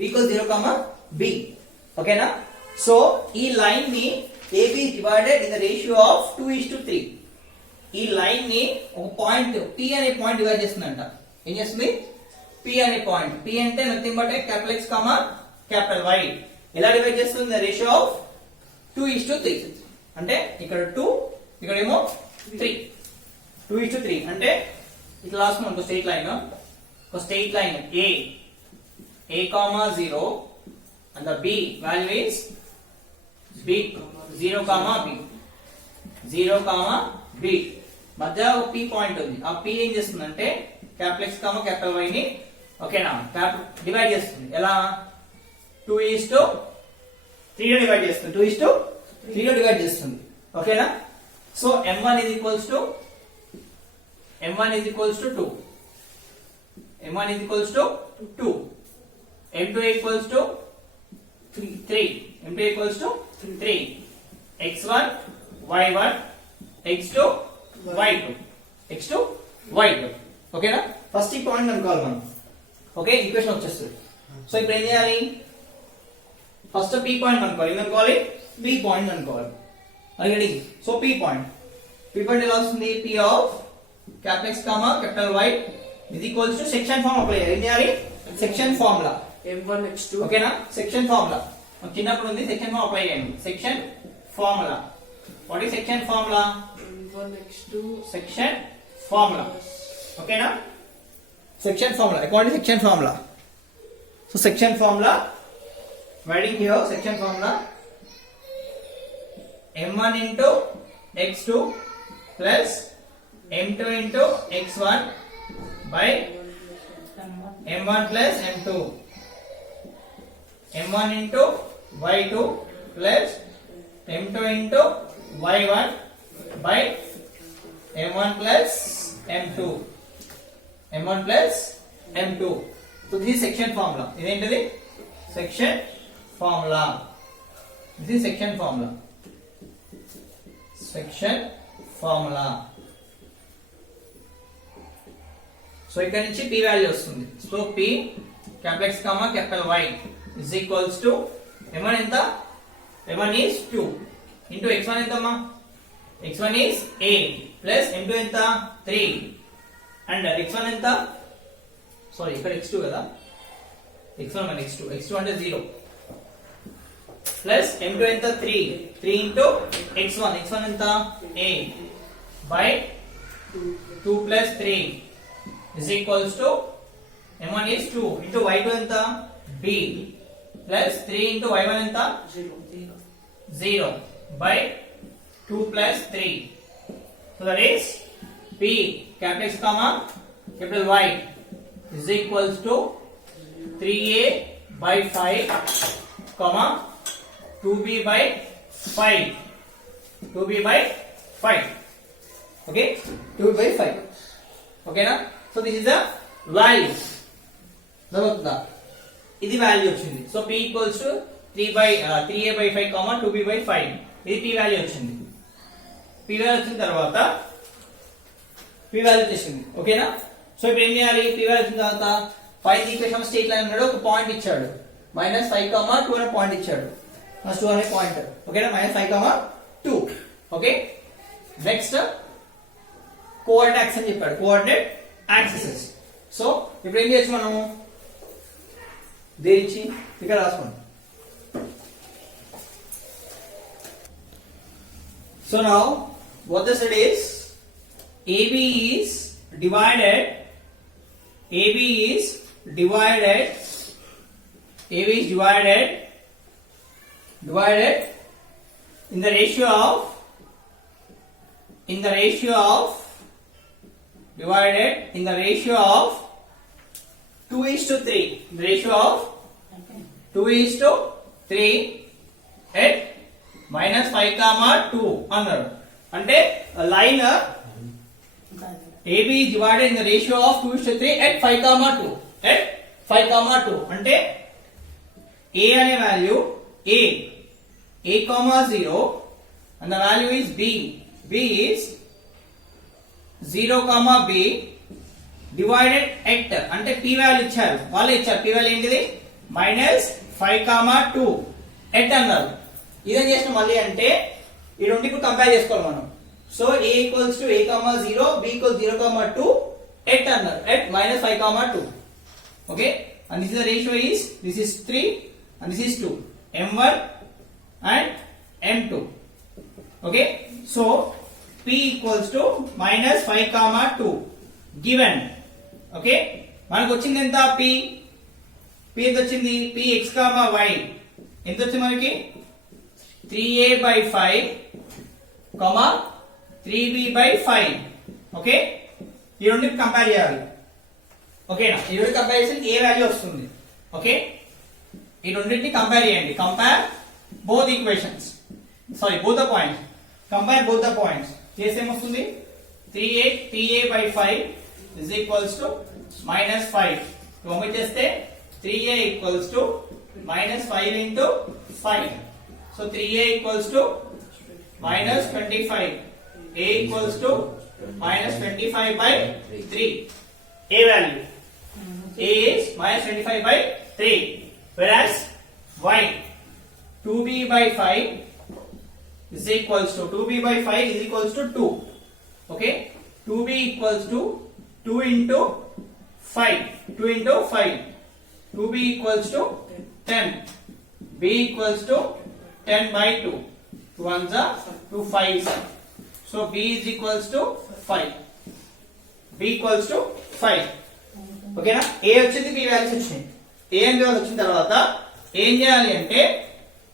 b equals 0 comma b. ఓకేనా? సో ఈ లైన్ ని AB divided in the ratio of 2:3. ఈ లైన్ ని ఒక పాయింట్ P అనే పాయింట్ డివైడ్ చేస్తుందంట. ఏం చేస్తుంది? P అనే పాయింట్. P అంటే nothing but capital X comma capital Y. ఎలా డివైడ్ చేస్తుంది? The ratio of 2:3. అంటే ఇక్కడ 2 ఇక్కడ ఏమో 3. 2:3 అంటే ఇట్లా రాసుకున్నాం ఒక స్ట్రెయిట్ లైన్. ఒక straight line A comma 0 and the B value is B 0 comma B 0 comma B మధ్య ఒక P పాయింట్ ఉంది. ఆ P ఏం చేస్తుందంటే capital X comma capital Y ని ఓకేనా డివైడ్ చేస్తుంది. ఎలా? 2:3 లో డివైడ్ చేస్తుంది. 2:3 లో డివైడ్ చేస్తుంది. ఓకేనా? So M1 is equals to 2. M1 is equals to 2. M2 equals to 3. M2 equals to 3. X1, Y1, X2, Y2. X2, Y2. ఓకేనా? ఫస్ట్ ఈ పాయింట్ అనుకోవాలి మనం. ఓకే, ఈక్వేషన్ వచ్చేస్తుంది. సో ఇప్పుడు ఏం చేయాలి? ఫస్ట్ P పాయింట్ అనుకోవాలి. ఏం అనుకోవాలి? P పాయింట్ అనుకోవాలి. రెడీ? సో P పాయింట్ ఎలా వస్తుంది? P of capital X comma capital Y is equals to section form apply చేయాలి. ఏం చేయాలి? Section formula M1 X2. ఓకేనా? సెక్షన్ ఫార్ములా చిన్నప్పుడు ఉంది. సెక్షన్ ఫార్మ్ అప్లై చేయండి. Section formula. What is section formula? M1 X2 section formula. ఓకేనా? Section formula according section formula. So section formula writing here section formula M1 into X2 plus M2 into X1 by M1 plus M2. M1 into Y2 plus M2 into Y1 by M1 plus M2. M1 plus M2. So this is section formula. ఇదేంటిది? Section formula. This is section formula. Section formula. So ఇక్కడ నుంచి P value వస్తుంది. So P capital X comma capital Y is equals to M1 ఎంత? M1 is 2 into X1 ఎంతమ్మా? X1 is 8 plus M2 ఎంత? 3 and X1 ఎంత? సారీ ఇక్కడ X2 కదా. X1 and X2 అంటే 0 plus M2 ఎంత? 3 into X1 ఎంత? 8 by 2 plus 3 is equals to M1 is 2 into Y2 ఎంత? B plus 3 into Y1 ఎంత? 0 by 2 plus 3. So that is P capital X comma capital Y is equals to 3A by 5 comma 2B by 5. 2B by 5. Okay, 2B by 5. Okay na? So this is the value. Namakta. ఇది వాల్యూ వచ్చింది. So P equals to 3A by 5 comma 2B by 5. ఇది P value వచ్చింది. P value వచ్చిన తర్వాత P value వచ్చింది. ఓకేనా? సో ఇప్పుడు ఏం చేయాలి? P వాల్యూ వచ్చిన తర్వాత find the equation state line ఉన్నాడు. ఒక పాయింట్ ఇచ్చాడు. -5, 2 అనే పాయింట్ ఇచ్చాడు. -2 అనే పాయింట్. ఓకేనా? -5, 2. ఓకే, నెక్స్ట్ కోఆర్డినేట్ యాక్సిస్ అని చెప్పాడు. కోఆర్డినేట్ యాక్సిసెస్. సో ఇప్పుడు ఏం చేయొచ్చు మనం? దేనిచ్చి ఇక్కడ రాసుకోండి. So now what this it is, AB is divided in the ratio of divided in the ratio of 2:3. The ratio of 2:3 at -5, 2 అన్నారు. అంటే line AB is divided in the ratio of 2:3 at 5, 2. At 5, 2 అంటే A అనే value A, 0 and the value is B. B is 0, B divided at అంటే P value ఇచ్చారు. వాళ్ళే ఇచ్చారు. P value ఏంటిది? మైనస్ 5,2 ఎట్ అన్నారు. ఇదేం చేసిన మళ్ళీ అంటే ఈ రెండు ఇప్పుడు కంపేర్ చేసుకోవాలి మనం. So a equals to a, 0, b equals 0, 2 at అన్నారు. At minus 5,2. Okay, and this is the ratio is this is 3 and this is 2, m1 and m2. Okay, so p equals to minus 5,2 given. Okay, మనకు వచ్చింది ఎంత? p ఎంత వచ్చింది? p x, y ఎంత వచ్చింది మనకి? 3a/5, 3b/5. Okay, ఈ రెండు కంపేర్ చేయాలి. ఓకేనా, ఈ రెండు కంపేర్ చేసి ఏ వాల్యూ వస్తుంది? ఓకే, ఈ రెండింటిని కంపేర్ చేయండి. Compare both equations, sorry both the points. Compare both the points చేస్తే ఏమొస్తుంది? 3a/5 is equals to minus 5. కంపేర్ చేస్తే 3a equals to minus 5 into 5. So 3a equals to minus 25. A equals to minus 25/3. A value. A is minus 25/3. Whereas y 2b/5 is equals to 2b/5 is equals to 2. Okay, 2b equals to 2 into 5. 2 into 5. 2b equals to 10. b equals to 10/2. 2 ones are 2 5s. So b is equals to 5. b equals to 5. ఓకేనా, a వచ్చింది, b values వచ్చినాయి. a and b values వచ్చిన తర్వాత ఏం చేయాలి అంటే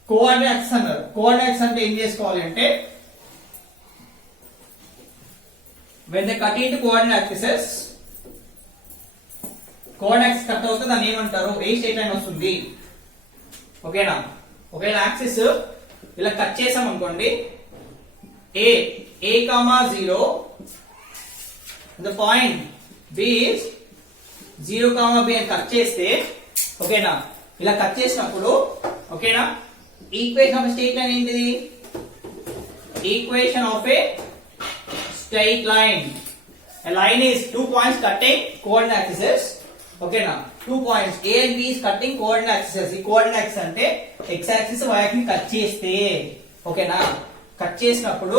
కోఆర్డినేట్స్ అన్నారు. కోఆర్డినేట్స్ అంటే ఏం చేసుకోవాలి అంటే when they cut into coordinate axes, coordinates cut అవుతే దాన్ని ఏమంటారు? ఏ స్ట్రెయిట్ లైన్ వస్తుంది. ఓకేనా, ఒకవేళ యాక్సిస్ ఇలా కట్ చేసాం అనుకోండి, a, 0, the point b is 0, b అని కట్ చేస్తే, ఓకేనా, ఇలా కట్ చేసినప్పుడు, ఓకేనా, ఈక్వేషన్ ఆఫ్ స్ట్రెయిట్ లైన్ ఏంటిది? Equation of A straight line. A line is 2 points cutting coordinate axes. Okay na, 2 points A and B is cutting coordinate axes. ఈ coordinate axis అంటే x axis y axis ని కట్ చేస్తే, ఓకేనా, కట్ చేసినప్పుడు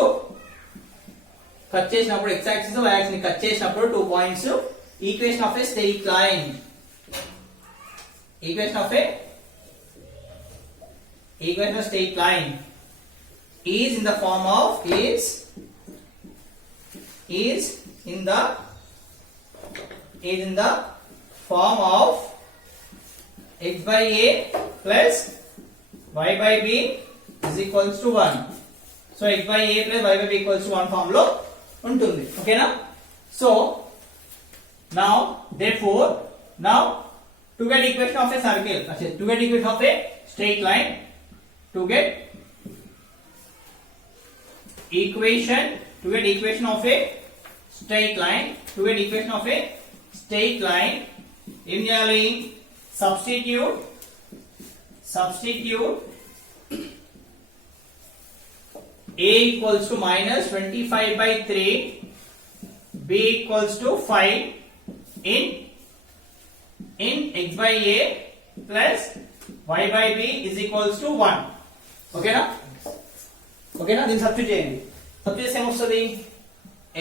x axis y axis ని కట్ చేసినప్పుడు 2 points, equation of a straight line. Equation of straight line is in the form of is in the form of x by a plus y by b is equals to 1. So x by a plus y by b equals to 1 form లో ఉంటుంది. ఓకేనా, so now therefore now to get equation of a circle, to get equation of a straight line, to get equation of a straight line, ఏం చేయాలి? substitute a equals to minus 25/3, b equals to 5 in x by a plus y by b is equals to 1. ఓకేనా, దీన్ని సబ్స్టిట్యూట్ చేయండి. సబ్స్టిట్యూట్ చేస్తే ఏమొస్తుంది?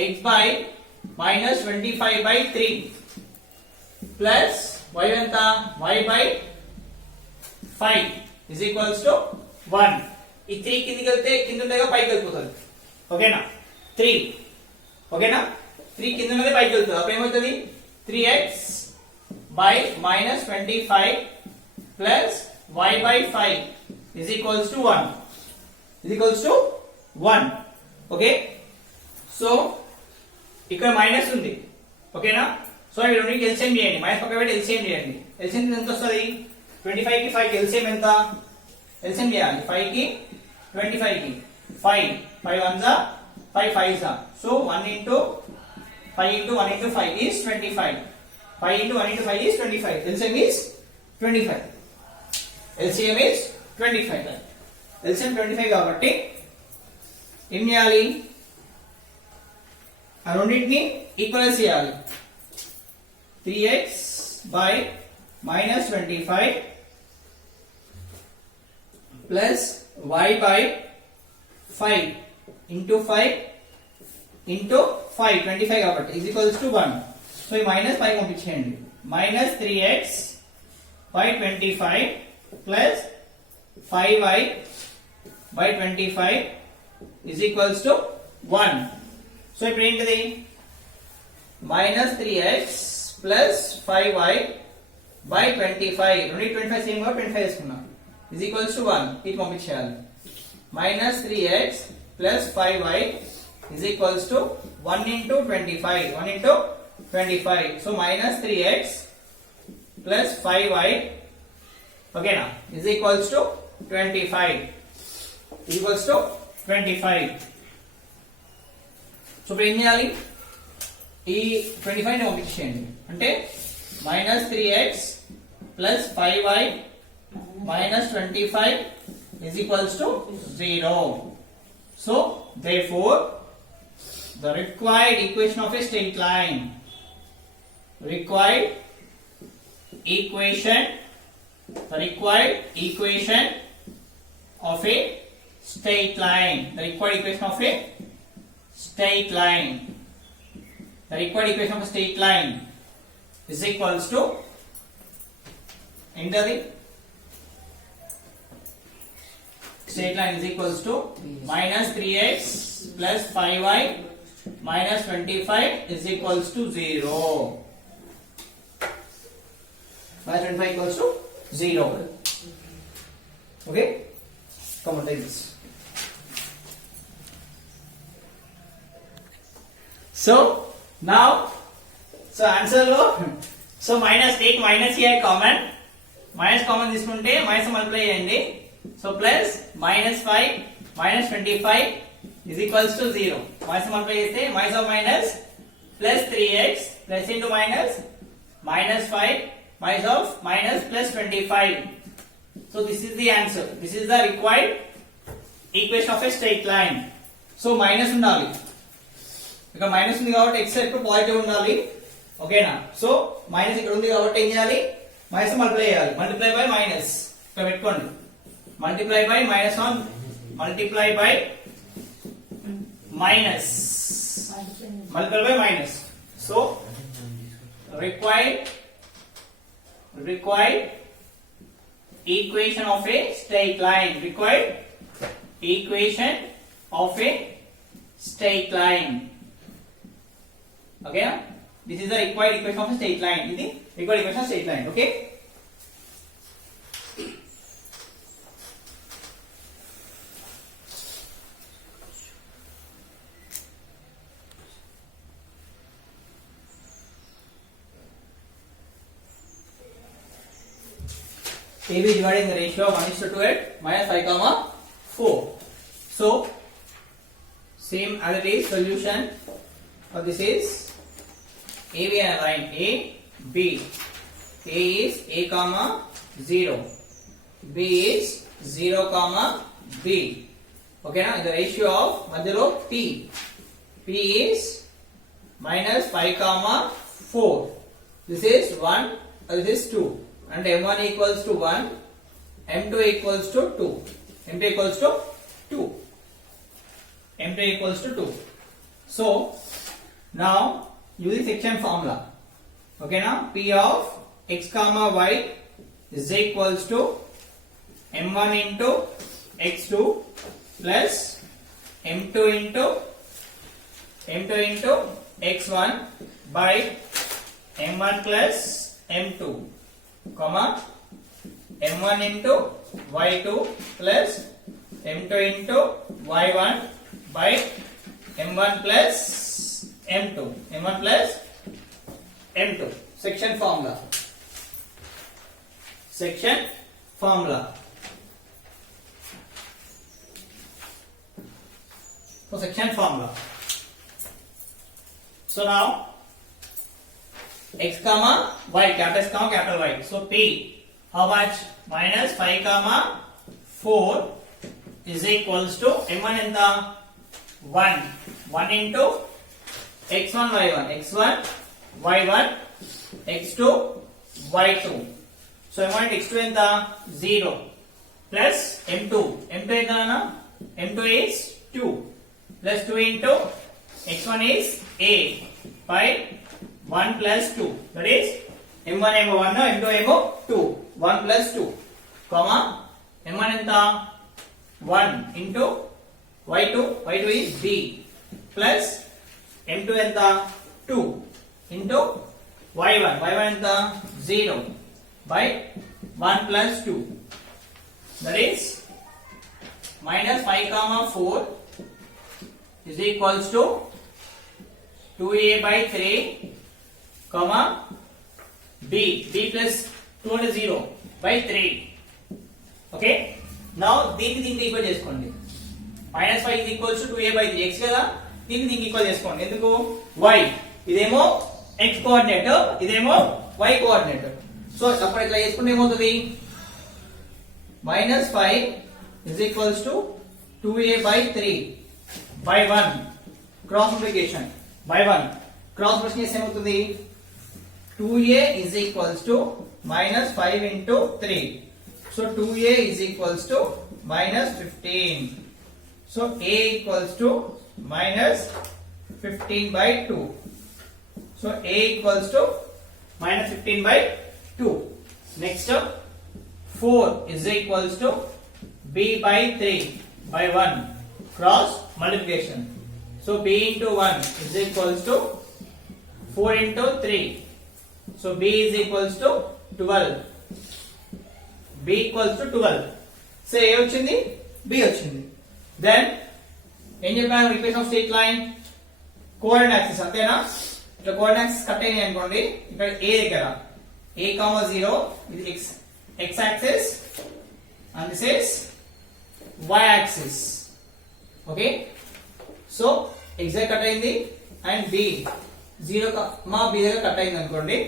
x by minus 25/3 plus y ఎంత? y by 5 is equals to 1. ఈ 3 కిందికి వెళ్తే కింద ఉండగా పైకి వెళ్ళిపోతుంది. ఓకేనా, 3, ఓకేనా, 3 కింద ఉన్నది పైకి వెళ్తుంది. అప్పుడు ఏమవుతుంది? 3x by minus 25 plus y by 5 is equals to 1. Okay, so ఇక్కడ మైనస్ ఉంది. ఓకేనా, సో ఇవి రెండింటికి ఎల్సిఎం చేయండి. మైనస్ పక్క పెట్టి ఎల్సిఎం చేయండి. ఎల్సిఎం ఎంత వస్తుంది? 25 కి 5 కి ఎల్సిఎం ఎంత? ఎల్సిఎం చేయాలి. 5 కి 25 కి 5 1s are 5 5s are. So 1 into 5 into 1 into 5 is 25. 5 into 1 into 5 is 25. LCM is 25. LCM is 25. LCM 25 కాబట్టి ఏం చేయాలి? ఆ రెండింటిని ఈక్వలైజ్ చేయాలి. 3x by minus 25 plus y by 5 into 5 into 5 25 కాబట్టి is equals to 1. సో ఈ మైనస్ 5 పంపించేయండి. Minus 3x by 25 plus 5y by 25 is equals to 1. సో ఇప్పుడు ఏంటిది minus 3x plus 5y by 25 రెండు 25 సేమ్ గా 25 వేసుకున్నాం is equals to 1 ఇది పంపించేయాలి. minus 3x plus 5y is equals to 1 into 25 1 into 25 so minus 3x plus 5y okay na is equals to 25 equals to 25 so ఇప్పుడు ఏం చేయాలి ఈ 25 ని పంపించేయండి అంటే minus 3x plus 5y minus 25 is equals to 0. So, therefore, the required equation of a straight line, the required equation of a straight line, the required equation of a straight line, the required equation of a straight line is equals to, enter the straight line is equals to minus 3x plus 5y minus 25 is equals to 0. Minus 25 equals to 0. Okay? Come on, take this. So, now, so answer lo, so minus take minus here common. Minus common తీసుకుంటే minus multiply చేయండి. So plus minus 5 minus 25 is equals to 0. Minus multiply చేస్తే minus of minus plus 3x plus into minus minus 5 minus of minus plus 25. So this is the answer. This is the required equation of a straight line. So minus ఉండాలి. ఇక్కడ మైనస్ ఉంది కాబట్టి x ఎప్పుడు పాజిటివ్ ఉండాలి. ఓకేనా? So minus ఇక్కడ ఉంది కాబట్టి ఏం చేయాలి? మైనస్ మల్టిప్లై చేయాలి. మల్టిప్లై బై మైనస్ ఇక్కడ పెట్టుకోండి. multiply by minus on multiply by minus multiply by minus so required equation of a straight line required equation of a straight line okay this is the required equation of a straight line ఇది required equation of straight line okay AB is dividing the ratio of 1:2 at minus 5 comma 4. So same as it is solution of this is AB and line A B. A is A comma 0. B is 0 comma B. Okay now the ratio of madhyalo P. P is minus 5 comma 4. This is 1. This is 2. And m1 equals to 1, m2 equals to 2, m2 equals to 2, m2 equals to 2. So now use the section formula. Okay now P of x comma y is equals to m1 into x2 plus m2 into x1 by m1 plus m2. comma m1 into y2 plus m2 into y1 by m1 plus m2 m1 plus m2 section formula so section formula so now x comma y capital X comma capital Y so P how much minus 5 comma 4 is equals to m1 enta 1 into x1 y1 x1 y1 x2 y2 so m1 x2 enta 0 plus m2 ఎంత అన్న m2 is 2 plus 2 into x1 is a by 1 plus 2 that is m1 ఏమో 1 m2 ఏమో 2 1 plus 2 comma m1 ఎంత 1 into y2 is b plus m2 ఎంత 2 into y1 ఎంత 0 by 1 plus 2 that is minus 5 comma 4 is equals to 2a by 3 comma b plus 2 అంటే 0 by 3 okay now దీనికి ఈక్వల్ చేసుకోండి minus 5 is equals to 2a by 3 x కదా దీనికి ఈక్వల్ చేసుకోండి ఎందుకు y ఇదేమో x కోఆర్డినేట్ ఇదేమో y కోఆర్డినేట్ సో అప్పుడు ఇట్లా చేసుకుంటే ఏమవుతుంది minus 5 is equals to 2a by 3 by 1 cross multiplication by 1 cross multiplication ఏమవుతుంది 2a is equals to minus 5 into 3 so 2a is equals to minus 15 so a equals to minus 15 by 2 so a equals to minus 15 by 2 next 4 is equals to b by 3 by 1 cross multiplication so b into 1 is equals to 4 into 3 so b is equals to 12 b equals to 12 so a వచ్చింది b వచ్చింది then ఏం చెప్పాను equation of straight line coordinate axis అంతేనా ఇట్లా coordinate axis cut అయినాయి అనుకోండి ఇక్కడ a దగ్గర a 0 ఇది x axis and this is y axis okay so x cut అయింది and b 0 మా b దగ్గర కట్ అయింది అనుకోండి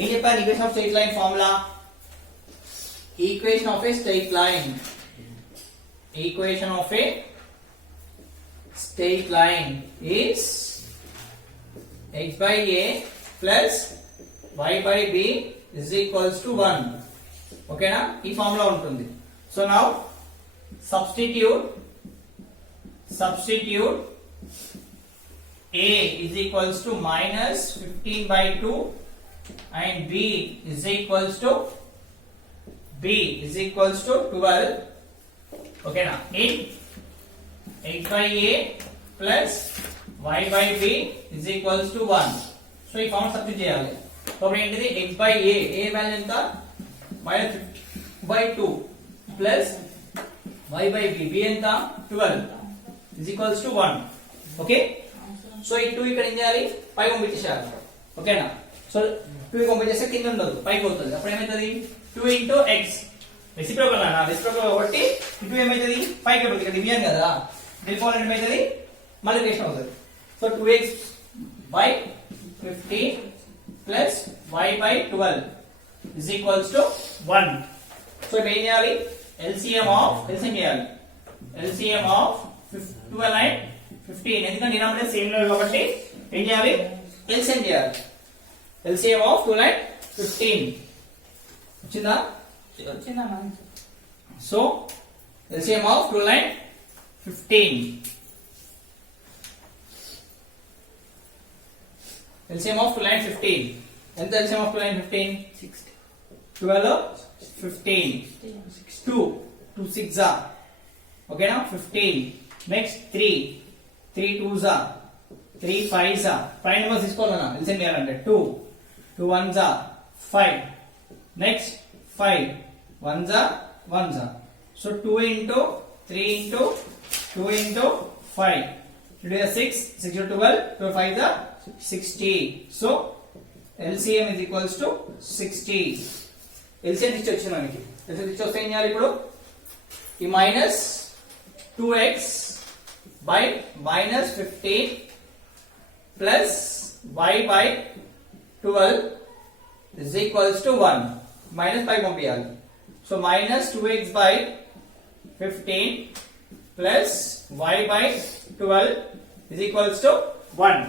ఏం చెప్పారు equation of straight line formula equation of A straight line equation of a straight line is x by a plus y by b is equals to 1 okay na ee formula ఉంటుంది so now substitute a is equals to minus 15 by 2 and b is equals to 12 okay na in x by a plus y by b is equals to 1 so ఈ formula substitute చేయాలి కాబట్టి ఏంటిది x by a value ఎంత minus 50 by 2 plus y by b ఎంత 12 is equals to 1 okay so ఈ 2 ఇక్కడ ఏం చేయాలి పై పంపించేయాలి ఓకేనా సో 2 పంపించేస్తే కింద ఉండదు పైకి పోతుంది అప్పుడు ఏమవుతుంది 2 into x రెసిప్రోకల్ అన్న రెసిప్రోకల్ కాబట్టి ఇటు ఏమైతుంది పైకి పోతుంది ఇక్కడ డివిజన్ కదా డిఫాల్ట్ ఏమైతుంది మల్టిప్లికేషన్ అవుతుంది so 2x by 15 plus y by 12 is equals to 1 సో ఇప్పుడు ఏం చేయాలి LCM చేయాలి LCM of 12 and 15 ఎందుకంటే డినామినేటర్ సేమ్ లో కాబట్టి ఏం చేయాలి LCM చేయాలి LCM of 12 and 15 వచ్చిందా so LCM of 12 and 15 LCM of 12 and 15 ఎంత LCM of 12 and 15 12 15 2 6 are okay now 15 next 3 2s are 3 5s are prime numbers తీసుకోవాలన్నా LCM చేయాలంటే 2 1s are 5 next 5 1s are 1s are so 2 into 3 into 2 into 5 to 6 6 to 12 to 5 are 60 so LCM is equals to 60 LCM ఇచ్చి వచ్చింది మనకి LCM ఇచ్చి వస్తే ఏం చేయాలి ఇప్పుడు ఈ minus 2x by minus 15 plus y by 12 is equals to 1 minus 5 పంపించాలి so minus 2x by 15 plus y by 12 is equals to 1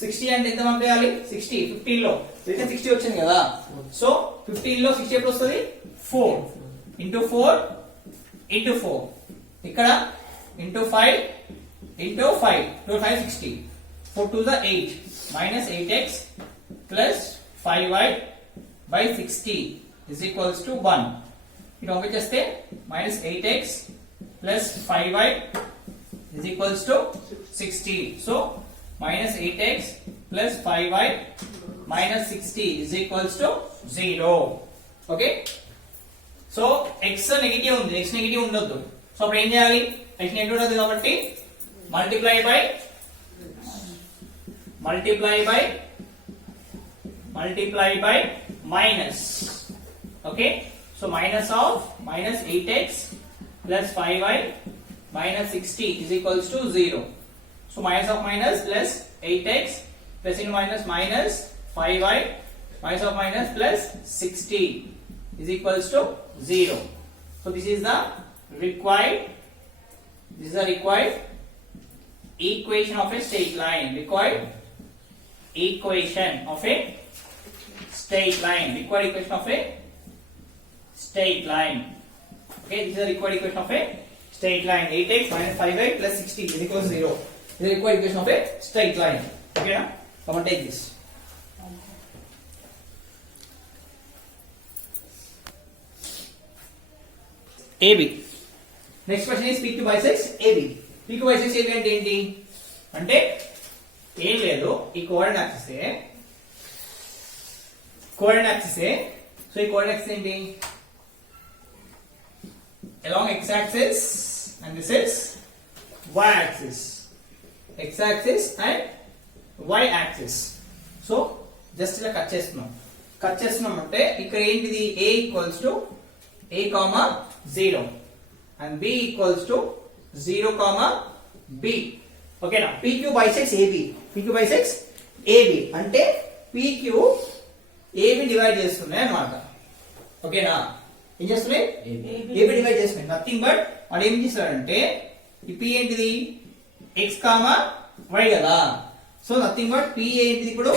60 అంటే ఎంత పంపించాలి 60 15 లో అయితే 60 వచ్చింది కదా సో 15 లో 60 ఎప్పుడు వస్తుంది 4 into 4 into 4. ఇక్కడ into 5 into 5. 2 5 60. 4 to the 8 minus 8x plus 5y by 60 is equals to 1. ఇది పంపించేస్తే minus 8x plus 5y is equals to 60. So minus 8x plus 5y minus 60 is equals to 0. Okay. So x negative ఉంది, x నెగిటివ్ ఉండొద్దు. సో అప్పుడు ఏం చేయాలి? x negative ఉండదు కాబట్టి multiply by minus. Okay, so minus of minus 8x plus 5y minus 60 is equals to 0. So minus of minus plus 8x plus into minus minus 5y minus of minus plus 60 is equals to 0. So this is the required equation of a straight line. Required equation of a straight line. Required equation of a straight line. Okay, this is the required equation of a straight line. 8x minus 5y plus 60 is equals to 0. This is the required equation of a straight line. Okay, now come on, take this. AB. Next question is PQ bisects AB. PQ bisects AB అంటే ఏంటి? అంటే ఏం లేదు, ఈ coordinate axis so ఈ coordinate axis ఏంటి? along x axis and this is y axis. X axis and y axis. So just ఇలా కట్ చేస్తున్నాం అంటే ఇక్కడ ఏంటిది? a equals to a comma 0 and b equals to 0 comma b. ఓకేనా? PQ bisects AB. PQ bisects AB అంటే PQ AB divide చేస్తున్నాయి అన్నమాట. ఓకేనా? ఏం చేస్తున్నాయి? AB డివైడ్ చేస్తున్నాయి. నథింగ్ బట్ వాడు ఏం చేస్తాడంటే ఈ P ఏంటిది? x కామా y కదా. సో నథింగ్ బట్ P ఏంటిది ఇప్పుడు?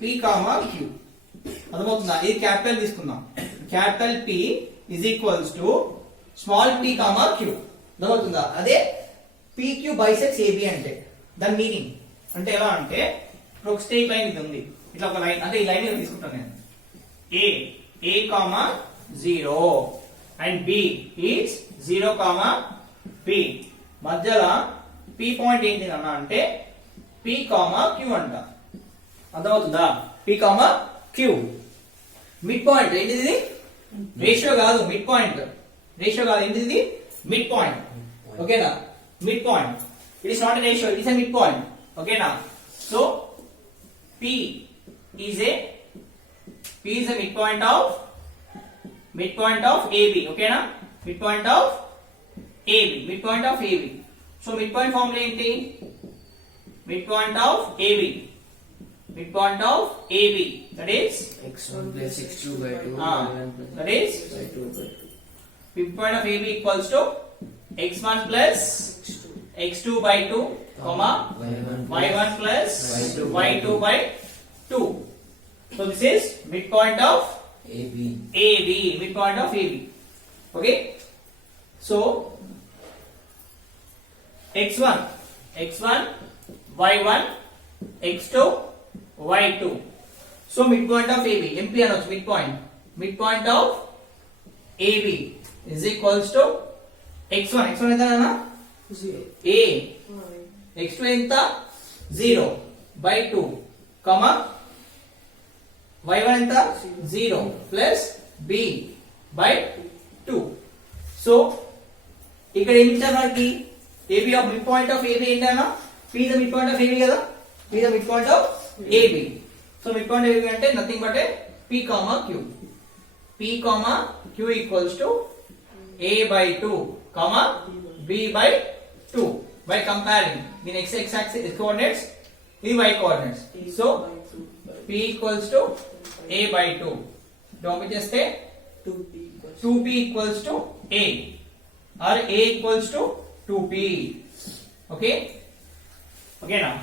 P comma Q. అర్థమవుతుందా? ఇది క్యాపిటల్ తీసుకుందాం. Capital P is equals to small p comma q. అర్థమవుతుందా? అదే PQ bisects AB అంటే దాని మీనింగ్ అంటే ఎలా అంటే ఇప్పుడు ఒక స్ట్రెయిట్ లైన్ ఇది ఉంది, ఇట్లా ఒక లైన్ అంటే ఈ లైన్ తీసుకుంటాను నేను. a comma 0 and b is 0 comma b. మధ్యలో p పాయింట్ ఏంటి అన్న అంటే p కామా q అంట. అర్థమవుతుందా? p comma q. Midpoint ఏంటిది? రేషియో కాదు, మిడ్ పాయింట్. రేషియో కాదు, ఏంటిది? Midpoint. ఓకేనా? Midpoint. It is not a ratio, it is a midpoint. ఓకేనా? So p is a midpoint of AB. ఓకేనా? midpoint of AB. So midpoint formula ఏంటి? midpoint of AB that is x1 plus x2 by 2 that is midpoint of AB equals to x1 plus x2 by 2 comma y1 plus y2 by 2. So this is midpoint of AB. Midpoint of AB. Okay, so x1 y1 x2 y2. So midpoint of AB, MP అనొచ్చు midpoint of AB is equals to x1 ఎంత అన్న? a x2 ఎంత? 0 by 2 comma y1 ఎంత? 0 plus b by 2. సో ఇక్కడ ఏమి ఇచ్చారు మనకి? AB of midpoint of AB ఏంటన్నా? P is the midpoint of AB కదా. P is the midpoint of AB. So midpoint of AB అంటే nothing but a P comma Q. P comma Q equals to A by 2 comma B by 2 by comparing the x axis coordinates the y coordinates. So P equals to A by 2. Don't just say 2P equals to A or A equals to 2P. Okay now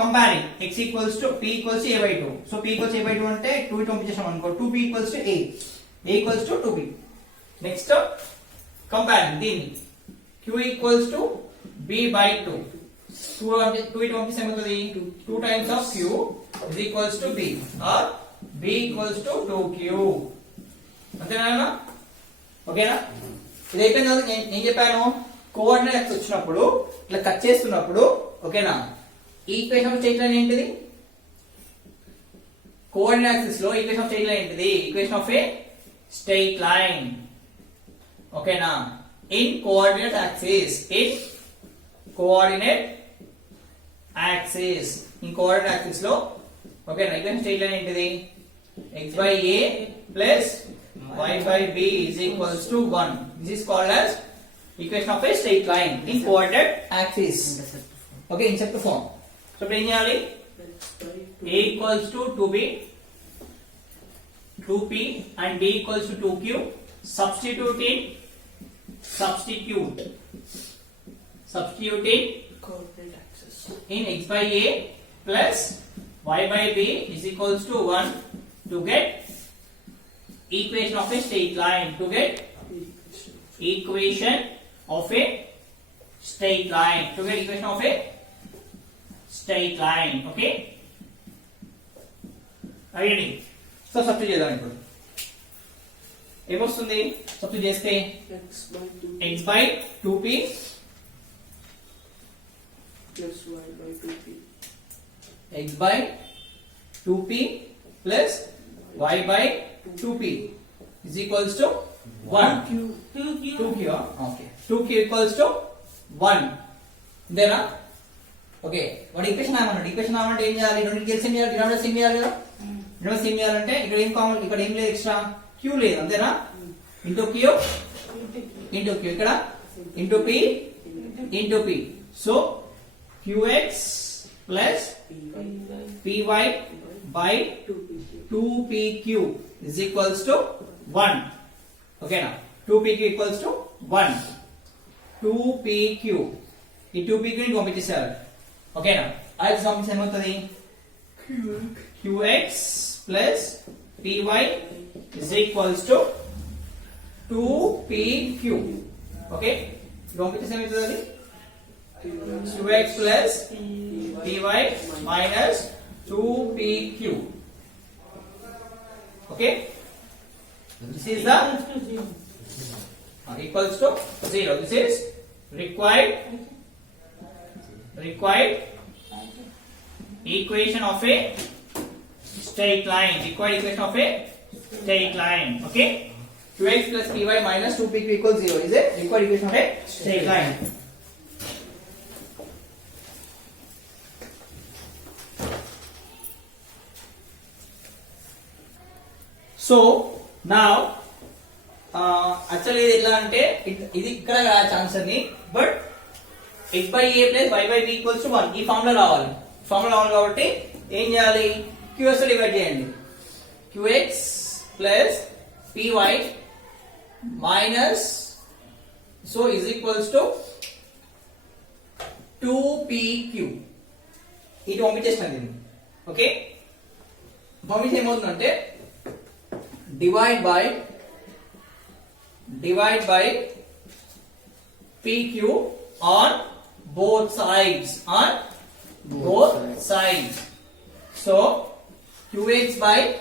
comparing x equals to P equals to A by 2. So P equals to A by 2 అంటే 2 పంపించేసాం అనుకో. 2P equals to A equals to 2P. Next compare దీన్ని q equals to b by 2 2 ఇటు పంపిస్తే ఏమవుతుంది 2 times of q is equals to b or b equals to 2q అంతేనా ఓకేనా ఇది అయిపోయిన తర్వాత నేను చెప్పాను కోఆర్డినేట్స్ వచ్చినప్పుడు ఇట్లా కట్ చేస్తున్నప్పుడు ఓకేనా ఈక్వేషన్ ఆఫ్ స్ట్రెయిట్ లైన్ ఏంటిది కోఆర్డినేట్ యాక్సిస్ లో ఈక్వేషన్ ఆఫ్ స్ట్రెయిట్ లైన్ ఏంటిది equation of A straight line ఓకేనా ఇన్ కోఆర్డినేట్ యాక్సిస్ లో ఓకేనా ఈక్వేషన్ స్ట్రెయిట్ లైన్ ఏంటిది x by a plus y by b is equals to 1. This is called as equation of a straight line in coordinate axis. Okay, in chapter form. So, what is a equals to 2b, 2p and b equals to 2q. Substituting coordinate axis. in x by a plus y by b is equals to 1 to get equation of a straight line. To get equation of a straight line. To get equation of a straight line. Okay. Ready? So substitute చేద్దాం ఇప్పుడు ఏమొస్తుంది సబ్స్టిట్యూట్ చేస్తే x by 2 x by 2p plus y by 2p. x by 2p plus y by 2p is equals to 1 2q okay 2q equals to 1 ఇంతేనా ఓకే వాడు ఈక్వేషన్ ఏమన్నాడు ఏం చేయాలి రెండింటికి ఎల్సిఎం చేయాలి డినామినేటర్ సేమ్ చేయాలి కదా డినామినేటర్ సేమ్ చేయాలంటే ఇక్కడ ఏం కామన్ ఇక్కడ ఏం లేదు ఎక్స్ట్రా q లేదు అంతేనా ఇంటూ q ఇక్కడ into p so qx plus py by 2pq is equals to 1 okay na 2pq equals to 1 2pq ఈ 2pq ని పంపించేశారు ఓకే నా అది పంపించే ఏమవుతుంది qx plus py is equals to 2pq okay పంపించేసి ఏమవుతుంది అది qx plus py minus 2pq okay this is the equals to 0 this is required equation of a straight line okay qx plus py minus 2pq equals 0 is a required equation of a straight line. So now actually ఇది ఎలా అంటే ఇది ఇక్కడ రాయొచ్చు ఆన్సర్ ని but x by a plus y by b equals to 1 ఈ ఫార్ములా రావాలి కాబట్టి ఏం చేయాలి qx తో డివైడ్ చేయండి qx plus py minus so is equals to 2pq ఇది పంపించేస్తాను దీన్ని ఓకే పంపించి ఏమవుతుందంటే divide by PQ on both sides so QX by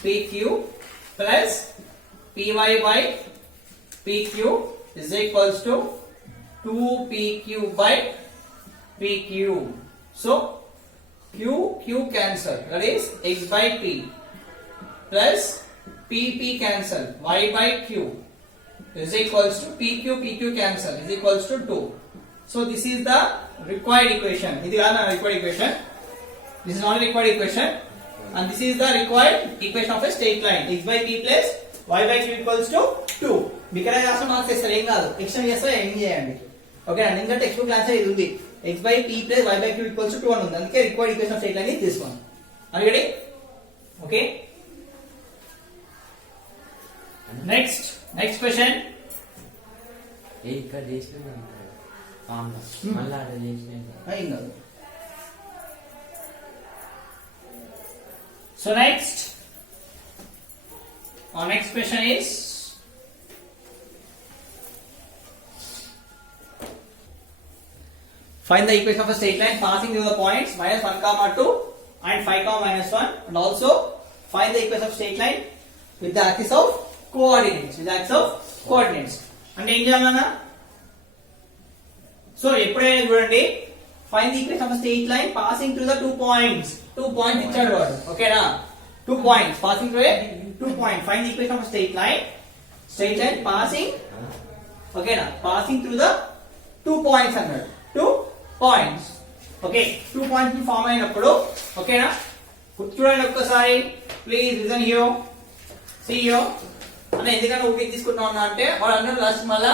PQ plus PY by PQ is equals to 2PQ by PQ so Q cancel that is X by P plus PP cancel y by q is equals to PQ cancel is equals to 2 so this is the required equation this is not required equation and this is the required equation of a straight line x by p plus y by q equals to 2 ఇక్కడ రాసిన మార్క్స్ ఇస్తారు ఏం కాదు ఎక్స్టెండ్ చేస్తే ఏం చేయండి ఓకే అండి ఎందుకంటే టెక్స్ట్ బుక్ ఆన్సర్ ఇది ఉంది x by p plus y by q equals to 2 అని ఉంది అందుకే required equation of straight line తీసుకోండి రెడీ ఓకే next question ఇక్కడ చేసిన మళ్ళీ అక్కడ చేసిన ఏం కాదు so next our next question is find the equation of a straight line passing through the points minus 1 comma 2 and 5 comma minus 1, and also find the equation of straight line with the axis of coordinates, అంటే ఏం చేయాలన్నా, సో ఎప్పుడైనా చూడండి find the equation of straight line passing through the 2 పాయింట్స్ ఇచ్చాడు వాడు, ఓకేనా, 2 points passing through 2 point, find the equation of straight line passing, ఓకేనా, passing through the 2 పాయింట్స్ అన్నాడు, 2 పాయింట్స్, ఓకే, 2 పాయింట్స్ ఫామ్ అయినప్పుడు, ఓకేనా, చూడండి ఒక్కసారి please listen here, see here అంటే ఎందుకంటే ఊపి తీసుకుంటున్నా ఉన్నా అంటే వాడు అన్నాడు లాస్ట్ మళ్ళా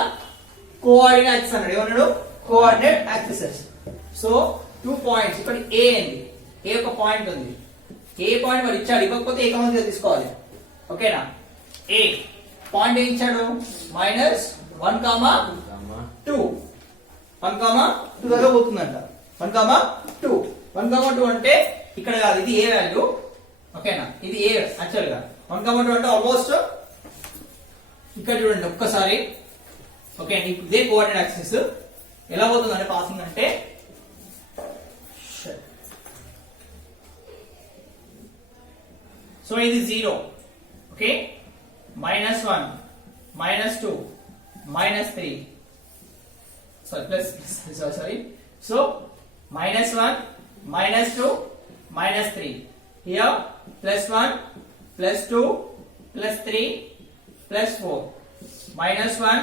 కోఆర్డినేట్ యాక్సిస్ అన్నాడు, ఏమన్నాడు కోఆర్డినేట్ యాక్సిసెస్. సో 2 పాయింట్స్ ఇక్కడ ఏ అండి, ఏ ఒక పాయింట్ ఉంది, ఏ పాయింట్ వాడు ఇచ్చాడు, ఇవ్వకపోతే ఏ కామన్ తీసుకోవాలి, ఓకేనా, ఏ పాయింట్ ఏం ఇచ్చాడు మైనస్ 1 కామా 2, 1 కామా 2 దగ్గర పోతుందంట, 1 కామా 2, 1 కామా 2 అంటే ఇక్కడ కాదు, ఇది ఏ వాల్యూ, ఓకేనా, ఇది ఏ యాక్చువల్ గా 1 కామా 2 అంటే ఆల్మోస్ట్ ఇక్కడ చూడండి ఒక్కసారి, ఓకే, ఇదే కోఆర్డినేట్ యాక్సిస్ ఎలా పోతుందంటే పాసింగ్ అంటే సో ఇది 0, ఓకే, -1 -2 -3 సారీ సో -1 -2 -3 here +1 +2 +3 +4 -1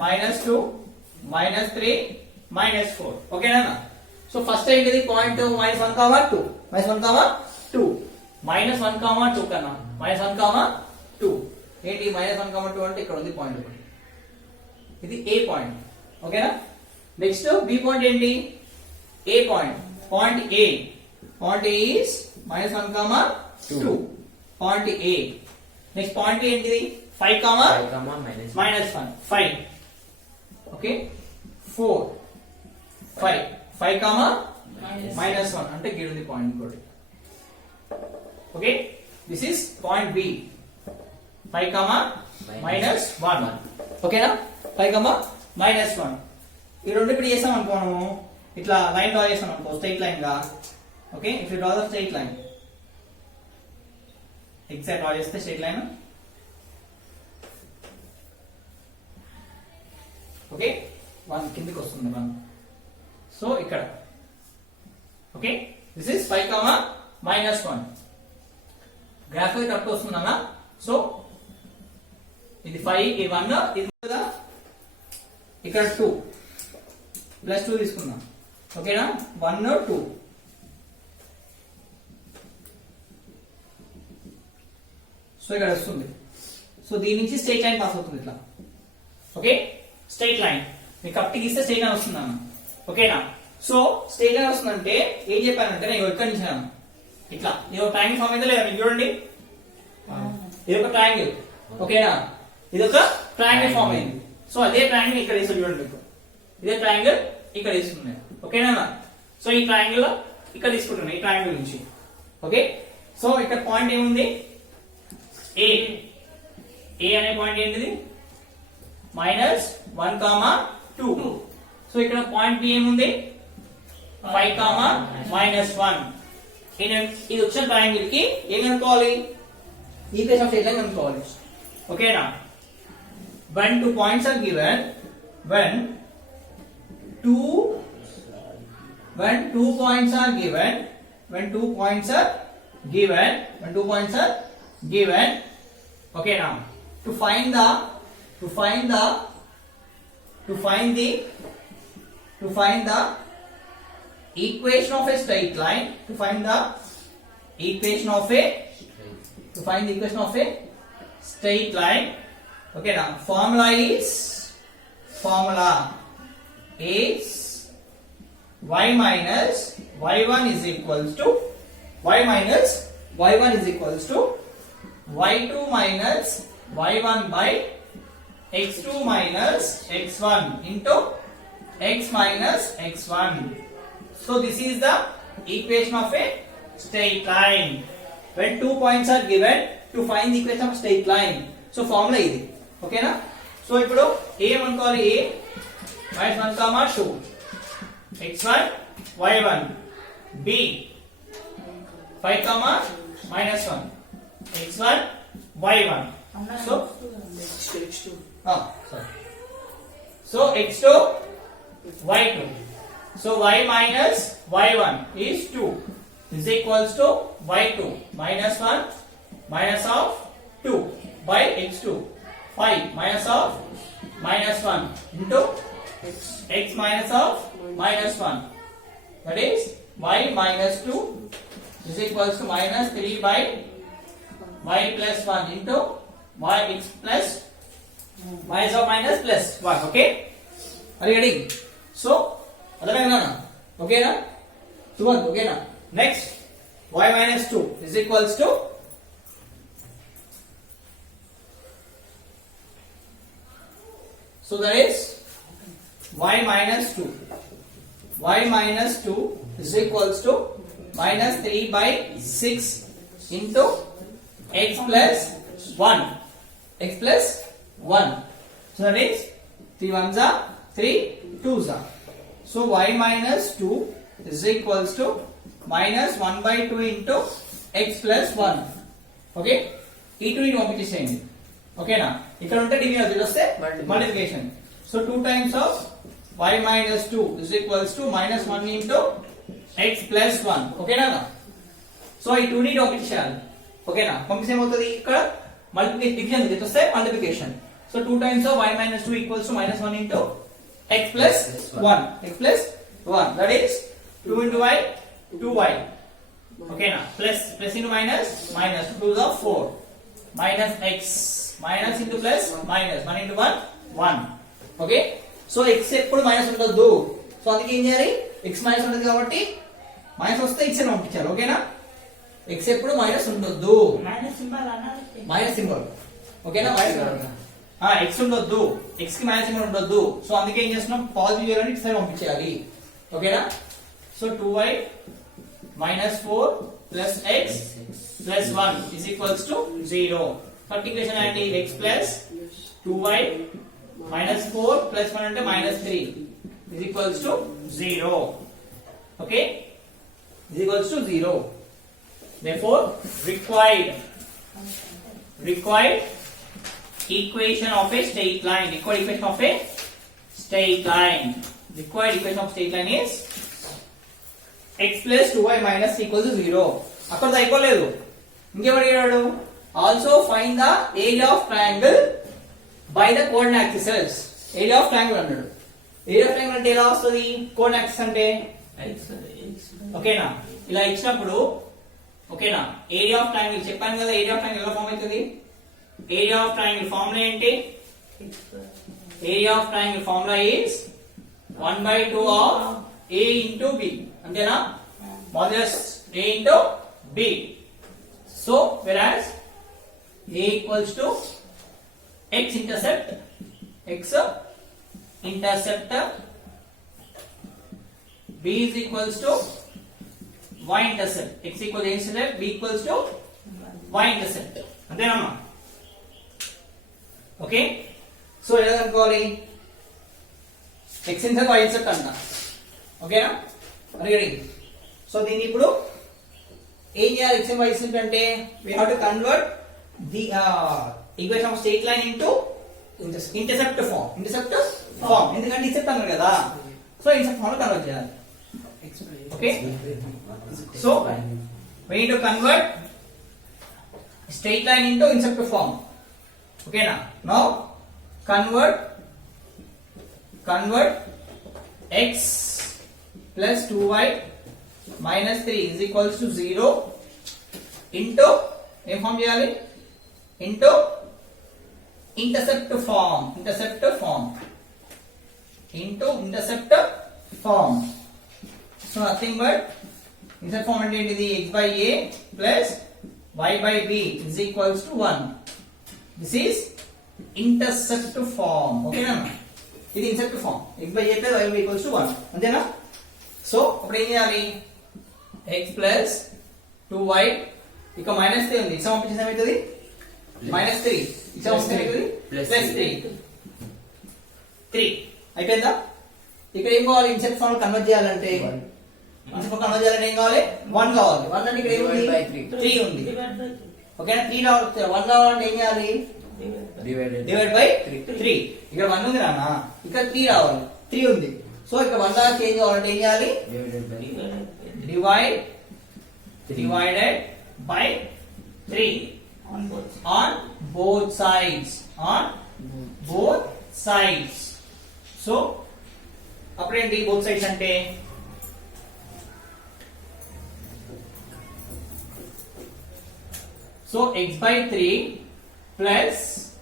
-2 -3 -4, ఓకేనా. సో ఫస్ట్ ఏంటిది పాయింట్ -1 కామా 2 -1 కామా 2 -1 కామా 2 కన్నా -1 కామా 2 ఏంటి -1 కామా 2 అంటే ఇక్కడ ఉంది పాయింట్ ఒకటి, ఇది ఏ పాయింట్, ఓకేనా. నెక్స్ట్ బి పాయింట్ ఏంటి, A point, point A is -1 comma 2 point A. Next point ఏంటిది 5 కామా -1 5, ఓకే, 4 5 కామా -1 అంటే గిర్ ఉంది పాయింట్ ఇంకోటి, okay, this is point B 5 comma -1, ఓకేనా, 5 కామా -1. ఈ రెండు ఇప్పుడు చేసాం అనుకో, మనము ఇట్లా లైన్ డ్రా చేసాం అనుకో స్ట్రైట్ లైన్ గా, okay, if you draw the straight line exact draw చేస్తే స్ట్రైట్ లైన్, ఓకే, 1 కిందికి వస్తుంది 1, సో ఇక్కడ, okay, this is 5 comma -1 graph correct వస్తుందన్నా. సో ఇది 5 ఇది 1 ఇది కదా, ఇక్కడ 2 +2 తీసుకుందాం, ఓకేనా, 1 2, సో ఇక్కడ వస్తుంది. సో దీని నుంచి స్ట్రైట్ లైన్ పాస్ అవుతుంది ఇట్లా, ఓకే, స్ట్రైట్ లైన్ మీకు కరెక్ట్ గీస్తే స్ట్రైట్ లైన్ వస్తుంది అన్న, ఓకేనా. సో స్ట్రైట్ లైన్ వస్తుందంటే ఏం చెప్పానంటే నేను ఇక్కడ నుంచి ఇట్లా ఇది ఒక ట్రయాంగిల్ ఫామ్ అయితే లేదా మీకు చూడండి, ఇది ఒక ట్రయాంగిల్, ఓకేనా, ఇది ఒక ట్రయాంగిల్ ఫామ్ అయింది. సో అదే ట్రయాంగిల్ ఇక్కడ వేస్తుంది చూడండి, మీకు ఇదే ట్రయాంగిల్ ఇక్కడ వేస్తుంది, ఓకేనా. సో ఈ ట్రయాంగిల్ ఇక్కడ తీసుకుంటున్నాను, ఈ ట్రయాంగిల్ నుంచి, ఓకే. సో ఇక్కడ పాయింట్ ఏముంది ఏ, ఏ అనే పాయింట్ ఏంటిది -1 కామా 2. సో ఇక్కడ పాయింట్ బి ఏముంది 5 కామా -1. ఇది వచ్చిన ట్రయాంగిల్ కి ఏం కనుక్కోవాలి, ఈక్వేషన్ ఆఫ్ స్ట్రెయిట్ లైన్ కనుక్కోవాలి, ఓకేనా. when 2 points are given, when 2 points are given, okay, now to find the equation of a straight line, to find the equation of a straight line, okay, now formula is y minus y1 is equals to y2 minus y1 by x2 minus x1 into x minus x1. So this is the equation of a straight line. When 2 points are given, to find the equation of straight line. So formula ఇది, ఓకేనా. సో ఇప్పుడు ఏ అనుకోవాలి, a -1 2, x1 y1 b 5 comma minus 1 x1 y1 so X2. sorry so x2 y2 so y minus y1 is 2 is equals to y2 minus 1 minus of 2 by x2 5 minus of minus 1 into x minus of minus 1 that is y minus 2 is equals to minus 3 by y plus 1 into y x plus minus of minus plus 1 okay are you getting so adamena okay na Suman okay na next y minus 2 is equals to so that is y minus 2 y minus 2 is equals to minus 3 by 6 into x plus 1 x plus 1 so that is 3 ones are 3 2s are so y minus 2 is equals to minus 1 by 2 into x plus 1 okay ఈ 2 ని పంపించేసేయండి ఓకేనా ఇక్కడ ఉంటే డివిజన్ ఇది వస్తే multiplication so 2 times of y minus 2 is equals to minus 1 into x plus 1 ఓకేనా సో ఈ 2 ని పంపించేయాలి ఓకేనా పంపిస్తే ఏమవుతుంది ఇక్కడ మల్టిప్లికేషన్ డివిజన్ ఇది వస్తే multiplication so 2 times of y minus 2 equals to minus 1 into x plus 1 x plus 1 that is 2 into y 2y ఓకేనా plus into minus minus 2 is of 4 minus x minus into plus minus 1 into 1 1 okay so x ఎప్పుడు మైనస్ ఉండొద్దు సో అందుకే ఏం చేయాలి x minus ఉంటుంది కాబట్టి మైనస్ వస్తే x అని పంపించాలి ఓకేనా x ఎప్పుడు మైనస్ ఉండొద్దు మైనస్ సింబల్ ఓకేనా మైనస్ x ఉండొద్దు x కి మైనస్ సింబల్ ఉండొద్దు సో అందుకే ఏం చేస్తున్నాం పాజిటివ్ చేయాలని ఇటు సైడ్ పంపించాలి ఓకేనా so 2y minus 4 plus x plus 1 is equals to 0 third equation and x plus 2y minus 4 plus 1 and minus 3 is equals to 0 okay is equals to 0 therefore required equation of a straight line required equation of a straight line required equation of straight line is x plus 2y minus equals to 0 అక్కడ అయిపోలేదు ఇంకేం అడిగాడు also find the area of triangle by the coordinate axis area of triangle అన్నాడు area of triangle అంటే ఎలా వస్తుంది coordinate axis అంటే ఓకేనా ఇలా ఇచ్చినప్పుడు ఓకేనా ఏరియా ఆఫ్ ట్రయాంగిల్ చెప్పాను కదా ఏరియా ఆఫ్ ట్రయాంగిల్ ఎలా ఫామ్ అవుతుంది ఏరియా ఆఫ్ ట్రయాంగిల్ ఫార్ములా ఏంటి area of triangle formula is 1/2 of a into b అంతేనా modulus a into b so whereas a equals to x intercept b is equals to y intercept x equals to a intercept b equals to y intercept అంతేనా okay so ఎలా అనుకోవాలి x intercept y intercept అంట ఓకేనా ready so దీన్ని ఇప్పుడు ఏం చేయాలి x and y intercept అంటే we have to convert the equation of straight line into intercept form ఎందుకంటే intercept అన్నారు కదా సో intercept form లో కన్వర్ట్ చేయాలి okay so we need to convert straight line into intercept form ఓకేనా now convert x plus 2y minus 3 is equals to 0 into ఏం ఫామ్ చేయాలి into intercept form so nothing but intercept form అంటే ఏంటిది x by a plus y by b is equals to 1 this is intercept form ఓకేనా ఇది intercept form x by a plus y by b equals to 1 అంతేనా సో ఇప్పుడు ఏం చేయాలి x plus 2y ఇక మైనస్ 3 ఉంది x పంపించేసి ఏమవుతుంది మైనస్ 3 x పంపించేసి ఏమవుతుంది ప్లస్ 3 అయిపోయిందా ఇక్కడ ఏం కావాలి ఇన్సెప్ట్ ఫార్మ్ కన్వర్ట్ చేయాలంటే ఇన్సెప్ట్ కన్వర్ట్ చేయాలంటే ఏం కావాలి 1 కావాలి 1 అంటే ఇక్కడ ఏముంది Divide by 3 ఉంది ఓకేనా 3 రావాలి 1 రావాలంటే ఏం చేయాలి డివైడ్ బై 3 ఇక్కడ 1 ఉంది రానా ఇక్కడ 3 రావాలి 3 ఉంది సో ఇక్కడ 1 దాకా చేంజ్ కావాలంటే ఏం చేయాలి divided by 3 On both. on both sides so అప్పుడేంటి both sides అంటే so x by 3 plus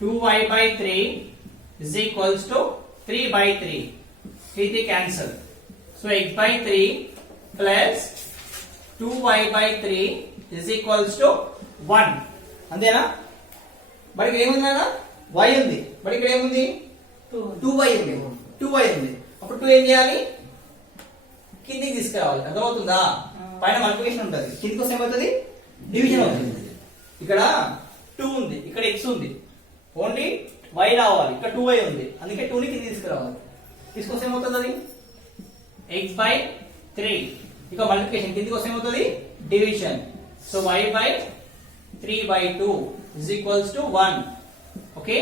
2y by 3 is equals to 3 by 3 3 cancel so x by 3 plus 2y by 3 is equals to 1 అంతేనా మరి ఇక్కడ ఏముంది నాన్న y ఉంది మరి ఇక్కడ ఏముంది 2y ఉంది 2y ఉంది అప్పుడు 2 ఏం చేయాలి కిందికి తీసుకురావాలి అర్థమవుతుందా పైన మల్టిప్లికేషన్ ఉంటుంది కిందికి వస్తే ఏమవుతుంది డివిజన్ అవుతుంది ఇక్కడ 2 ఉంది ఇక్కడ x ఉంది ఓన్లీ y రావాలి ఇక్కడ 2y ఉంది అందుకే 2 ని కిందికి తీసుకురావాలి తీసుకొస్తే ఏమవుతుంది అది x by 3 ఇక మల్టిప్లికేషన్ కిందికి వస్తే ఏమవుతుంది డివిజన్ సో y by 3 by 2 is equals to 1 okay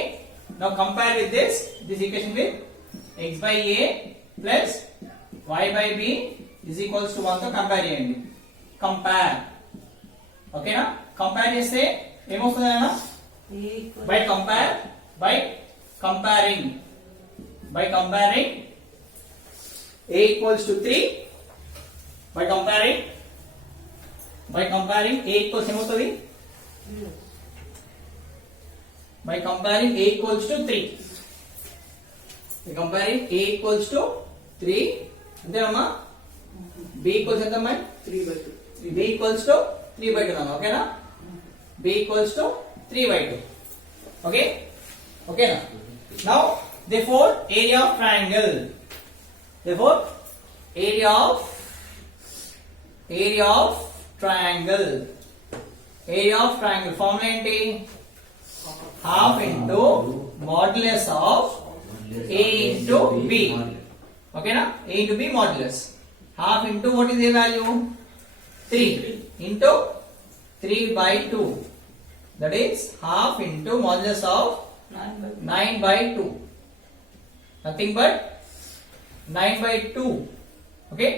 now compare with this equation with x by a plus y by b is equals to 1 తో కంపేర్ చేయండి కంపేర్ ఓకేనా కంపేర్ చేస్తే ఏమొస్తుంది అన్న by comparing a equals to 3 by comparing a equals ఏమవుతుంది by comparing a equals to 3 by comparing a equals to 3 అంతేనమ్మా b equals ఎంత అమ్మా 3 by 2. b equals to 3 by 2 అన్న ఓకేనా b equals to 3 by 2 okay ఓకేనా now therefore area of triangle formula ఏంటి half into modulus of a into b ఓకేనా a into b modulus half into what is the value 3 into 3 by 2 that is half into modulus of 9 by 2 nothing but 9 by 2 okay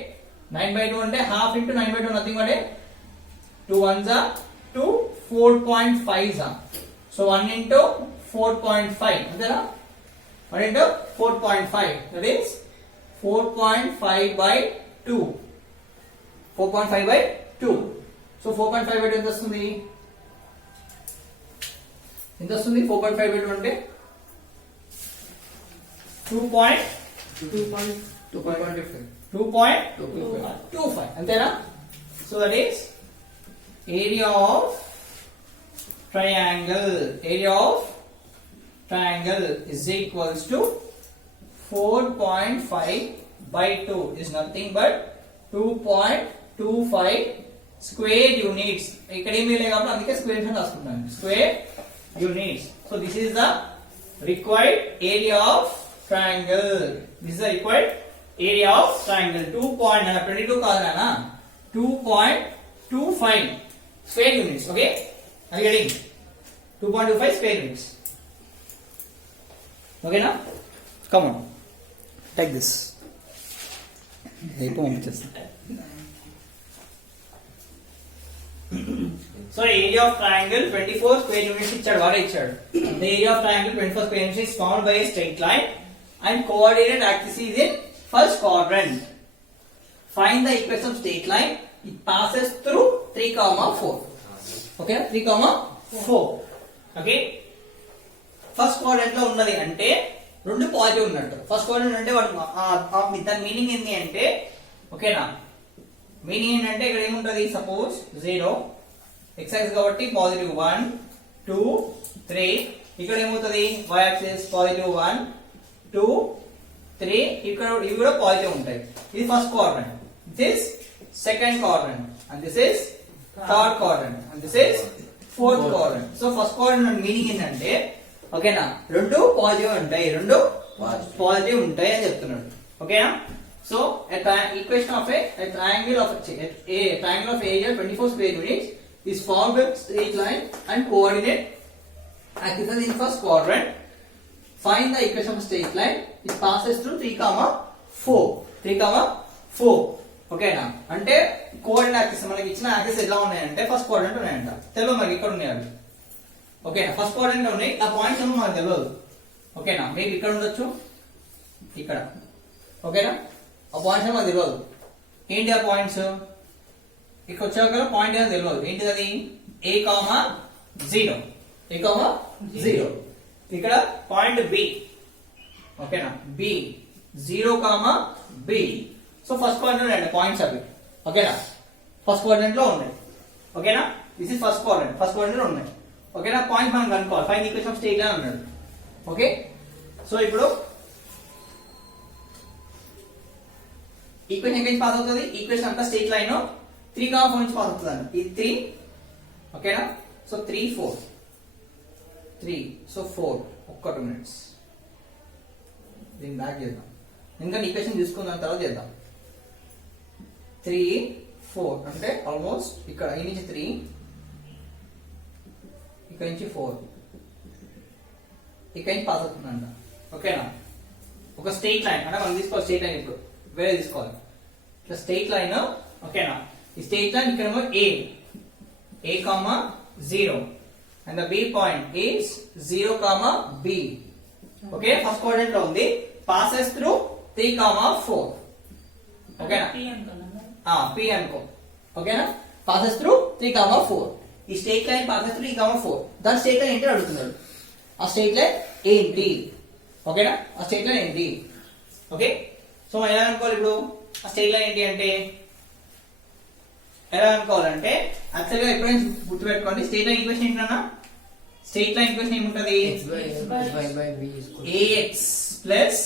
9 by 2 అంటే half into 9 by 2 nothing but 2 ones are 2 4.5 are so 1 into 4.5 అంతేనా 1 into 4.5 that is 4.5 by 2 4.5 by 2 so 4.5 by 2 ఎంత వస్తుంది 4.5 by 2 అంటే 2.25 అంతేనా so that is area of triangle is equals to 4.5 by 2 is nothing but 2.25 square units ఇక్కడ ఏమీ లేదు కాబట్టి అందుకే స్క్వేర్ అని రాసుకుంటున్నాను square units so this is the required area of triangle 22 కాదు నాన్న 2.25 square units okay are you getting 2.25 square units okay now come on take this so area of triangle 24 square units ఇచ్చాడు వాడే ఇచ్చాడు the area of triangle 24 square units is formed by a straight line and coordinate axis is in first quadrant find the equation of straight line it passes through 3,4 okay 3,4 okay first quadrant లో ఉన్నది అంటే రెండు పాజిటివ్ ఉన్నట్టు first quadrant అంటే దాని మీనింగ్ ఏంటి అంటే ఓకేనా మీనింగ్ ఏంటంటే ఇక్కడ ఏముంటది సపోజ్ 0 x యాక్సిస్ కాబట్టి పాజిటివ్ 1 2 3 ఇక్కడ ఏమవుతుంది y యాక్సిస్ పాజిటివ్ 1 2 3 ఇక్కడ ఇవి కూడా పాజిటివ్ ఉంటాయి ఇది first quadrant this second quadrant and this is third quadrant and this is fourth quadrant so first quadrant meaning ఏంటంటే ఓకేనా రెండు పాజిటివ్ ఉంటాయి అని చెప్తున్నాడు ఓకేనా so equation of a triangle of a triangle of area 24 square units is formed with straight line and coordinate axes in first quadrant. Find the equation of a straight line. It passes through 3, 4. ఓకేనా అంటే coordinate axis మనకి ఇచ్చిన యాక్సిస్ ఎలా ఉన్నాయంటే first quadrant ఉన్నాయంట తెలియదు మనకి ఇక్కడ ఉన్నాయి అవి ఓకేనా ఫస్ట్ క్వాడ్రంట్ ఉన్నాయి ఆ పాయింట్స్ ఏమో మనకు తెలియదు ఓకేనా మేబీ ఇక్కడ ఉండొచ్చు ఇక్కడ ఓకేనా ఆ పాయింట్స్ ఏమో మనకు తెలియదు ఏంటి ఆ పాయింట్స్ ఇక్కడ వచ్చాక పాయింట్ ఏమో తెలియదు ఏంటిది అది a, 0 ఇక్కడ పాయింట్ బి ఓకేనా B 0, B so first quadrant అండి పాయింట్స్ అవి ఓకేనా ఫస్ట్ క్వాడ్రంట్ లో ఉన్నాయి ఓకేనా దిస్ ఇస్ ఫస్ట్ క్వాడ్రంట్ లో ఉన్నాయి ఓకేనా పాయింట్ మనం కనుక్కోవాలి find equation of straight line అన్నాడు ఓకే సో ఇప్పుడు ఈక్వేషన్ ఎక్కడి నుంచి పాస్ అవుతుంది ఈక్వేషన్ అంతా స్ట్రెయిట్ లైన్ 3, 4 నుంచి పాస్ అవుతుంది అండి ఇది 3 ఓకేనా సో 3, 4 సో 4 ఒక్క 2 minutes దీన్ని బ్యాక్ చేద్దాం ఎందుకంటే ఈక్వేషన్ తీసుకున్న తర్వాత చేద్దాం 3, 4 అంటే ఆల్మోస్ట్ ఇక్కడ ఈ నుంచి 3 ఇక్కడ నుంచి 4 ఇక్కడ నుంచి పాస్ అవుతుందంట ఓకేనా ఒక స్ట్రెయిట్ లైన్ అంటే మనం తీసుకోవాలి స్ట్రెయిట్ లైన్ ఇప్పుడు వేరే తీసుకోవాలి ఇట్లా స్ట్రెయిట్ లైన్ ఓకేనా ఈ స్ట్రెయిట్ లైన్ ఇక్కడ a, 0 and the b point is 0, b okay first quadrant లో ఉంది passes through 3, 4 ఓకేనా p అనుకో ఓకేనా passes through 3, 4 ఈ స్ట్రెయిట్ లైన్ passes through 3, 4 దాని స్ట్రెయిట్ లైన్ ఏంటి అడుగుతున్నాడు ఆ స్ట్రెయిట్ లైన్ ఏంటి ఓకేనా ఆ స్ట్రెయిట్ లైన్ ఏంటి ఓకే సో ఎలా అనుకోవాలి ఇప్పుడు ఆ స్ట్రెయిట్ లైన్ ఏంటి అంటే ఎలా అనుకోవాలంటే యాక్చువల్ గా ఎప్పుడైనా గుర్తుపెట్టుకోండి స్ట్రెయిట్ లైన్ ఈక్వేషన్ ఏంటన్నా స్ట్రెయిట్ లైన్ ఈక్వేషన్ ఏముంటది ax plus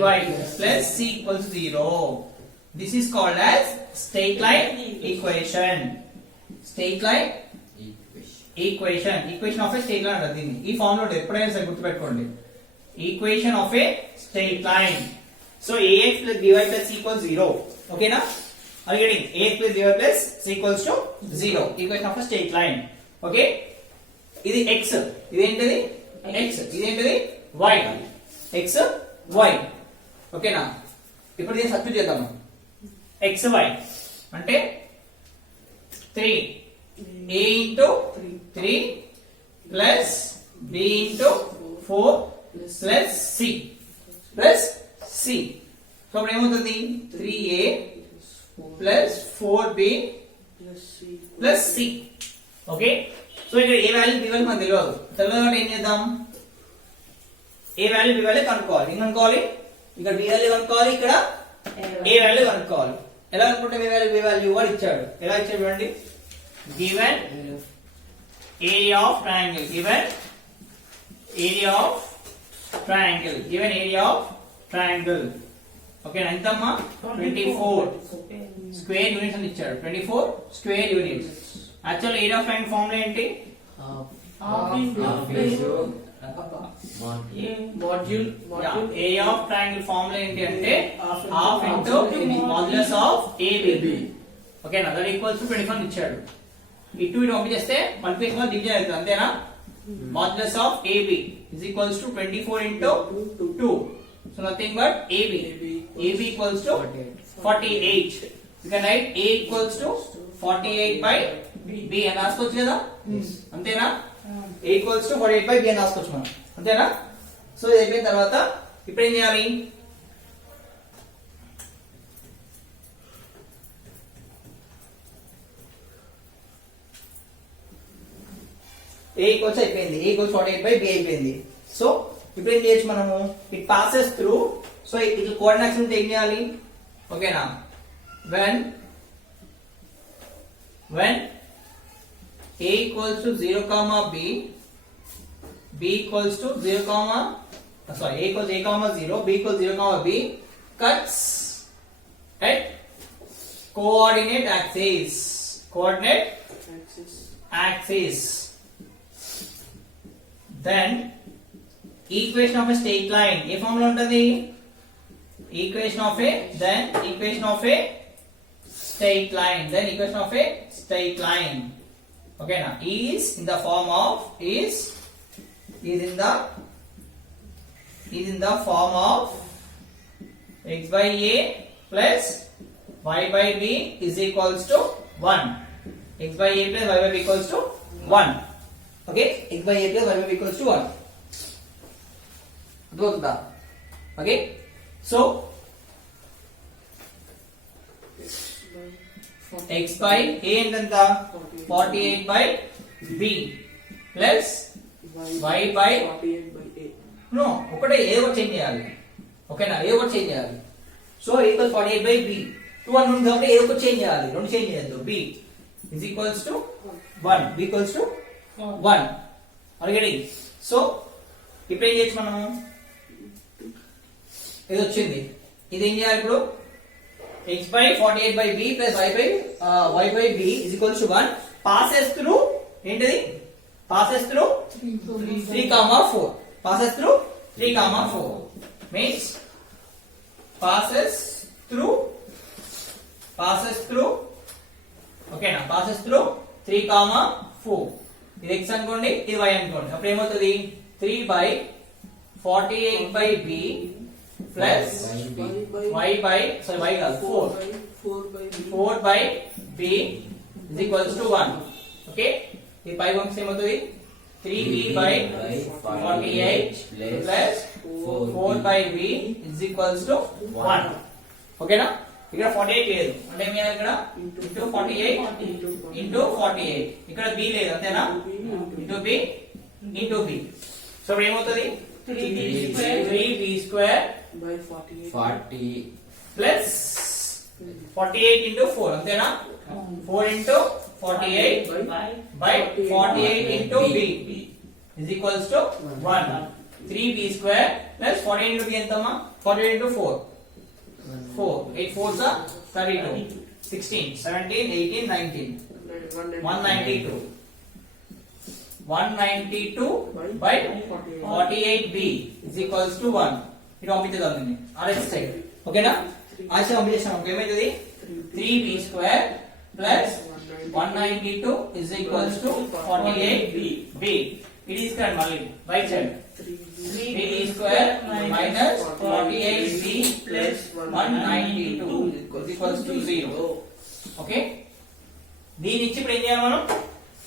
by plus c equals 0 this is called as straight line equation equation of a straight line అంటారు దీన్ని ఈ ఫార్మ్ లో ఎప్పుడైనా సరే గుర్తుపెట్టుకోండి equation of a straight line so ax plus by plus c equals 0 ఓకేనా are you getting ax plus by plus c equals to 0 equation of a straight line okay ఇది x ఇదేంటిది x ఇదేంటిది y x y ఓకేనా ఇప్పుడు దీన్ని సబ్స్టిట్యూట్ చేద్దాము x y అంటే 3 a into 3 plus b into 4 plus c so ఇప్పుడు ఏమవుతుంది 3a plus 4b plus c okay so ఇక్కడ ఏ వాల్యూ బి వాల్యూ మనకు తెలియదు కాబట్టి ఏం చేద్దాం ఏ వాల్యూ బి వాల్యూ కనుక్కోవాలి ఏం కనుక్కోవాలి ఇక్కడ బి వాల్యూ కనుక్కోవాలి ఇక్కడ ఏ వాల్యూ కనుక్కోవాలి ఎలా కనుక్కుంటే ఏ వాల్యూ బి వాల్యూ వాడు ఇచ్చాడు ఎలా ఇచ్చాడు చూడండి given area of triangle given area of triangle ఓకేనా ఎంతమ్మా 24 స్క్వేర్ యూనిట్స్ అని ఇచ్చాడు 24 square units actual area of triangle formula ఏంటి ఏరియా ఆఫ్ ట్రయాంగిల్ ఫార్ములా ఏంటి అంటే half into modulus of AB ఓకేనా దట్ ఈక్వల్స్ టు 24 ఇచ్చాడు ఇటు పంపించేస్తే మల్టిప్లికేషన్ డివిజన్ అవుతుంది అంతేనా modulus of AB is equals to 24 into 2 so nothing but ab equals to 48 you can write a equals to 48 by b అని రాసుకోవచ్చు కదా అంతేనా a equals to 48 by b అని రాసుకోవచ్చు మనం అంతేనా సో ఇది అయిపోయిన తర్వాత ఇప్పుడు ఏం చేయాలి a equals అయిపోయింది a equals 48 by b అయిపోయింది సో ఇప్పుడు ఏం చేయొచ్చు మనము ఇట్ పాసెస్ త్రూ సో ఇట్లా కోఆర్డినేట్స్ ఉంటే ఏం చేయాలి ఓకేనా when a equals to 0 comma b equals to 0 comma sorry a equals a comma 0 b equals 0 comma b cuts at coordinate axis then equation of a straight line ఏ ఫార్ములా ఉంటది equation of a straight line, okay now is in the form of x by a plus y by b is equals to 1. X by a plus y by b equals to 1. Okay, x by a plus y by b equals to 1. Okay, so x by a ఎంతెంత 48 by b plus y by 48 by a. no ఒకటే ఏదో ఒకటి చేంజ్ చేయాలి. ఓకేనా, ఏదో ఒకటి చేంజ్ చేయాలి. So equal 48 by b 2 అని ఉంది కాబట్టి ఏదో ఒకటి చేంజ్ చేయాలి. రెండు చేంజ్ చేయొద్దు. b is equals to 1, b equals to 1. Already so ఇప్పుడు ఏం చేయొచ్చు మనము, ఇది వచ్చింది, ఇది ఏం చేయాలి ఇప్పుడు, x by 48 by b plus y by b is equals to 1 passes through ఏంటిది, passes through 3, 4, passes through 3, 4 means passes through okay na, passes through 3, 4. ఇది x అనుకోండి, ఇది y అనుకోండి. అప్పుడు ఏమవుతుంది, 3 by 48 by b plus y by sorry y కాదు 4 by b is equals to 1. ఓకే, ఈ పై వంశం ఏమవుతుంది, 3b by 48 plus 4 by b is equals to 1. ఓకేనా, ఇక్కడ 48 లేదు అంటే ఏం చేయాలి, ఇక్కడ ఇంటూ 48 ఇంటూ 48, ఇక్కడ b లేదు అంతేనా, into b into b. So ఇప్పుడు ఏమవుతుంది, 3b square by 48 40 plus 48 into 4 అంతేనా, 4 into 48 by 48 into b is equals to 1. 3b square plus 48 into b ఎంతమ్మా, 48 into 4 8 4s are 32 16 17 18 19 192 by 48b is equals to 1. ఇది పంపించగలండి ఆర్ఎస్ సైడ్. ఓకేనా, ఆశ పంపించేసాం. ఏమైతుంది, 3b square plus 192 is equals to 48b. ఇది తీసుకురండి మళ్ళీ right side, 3b square minus 48b plus 192 is equals to 0. Okay, దీని ఇచ్చి ఇప్పుడు ఏం చేయాలి, మనం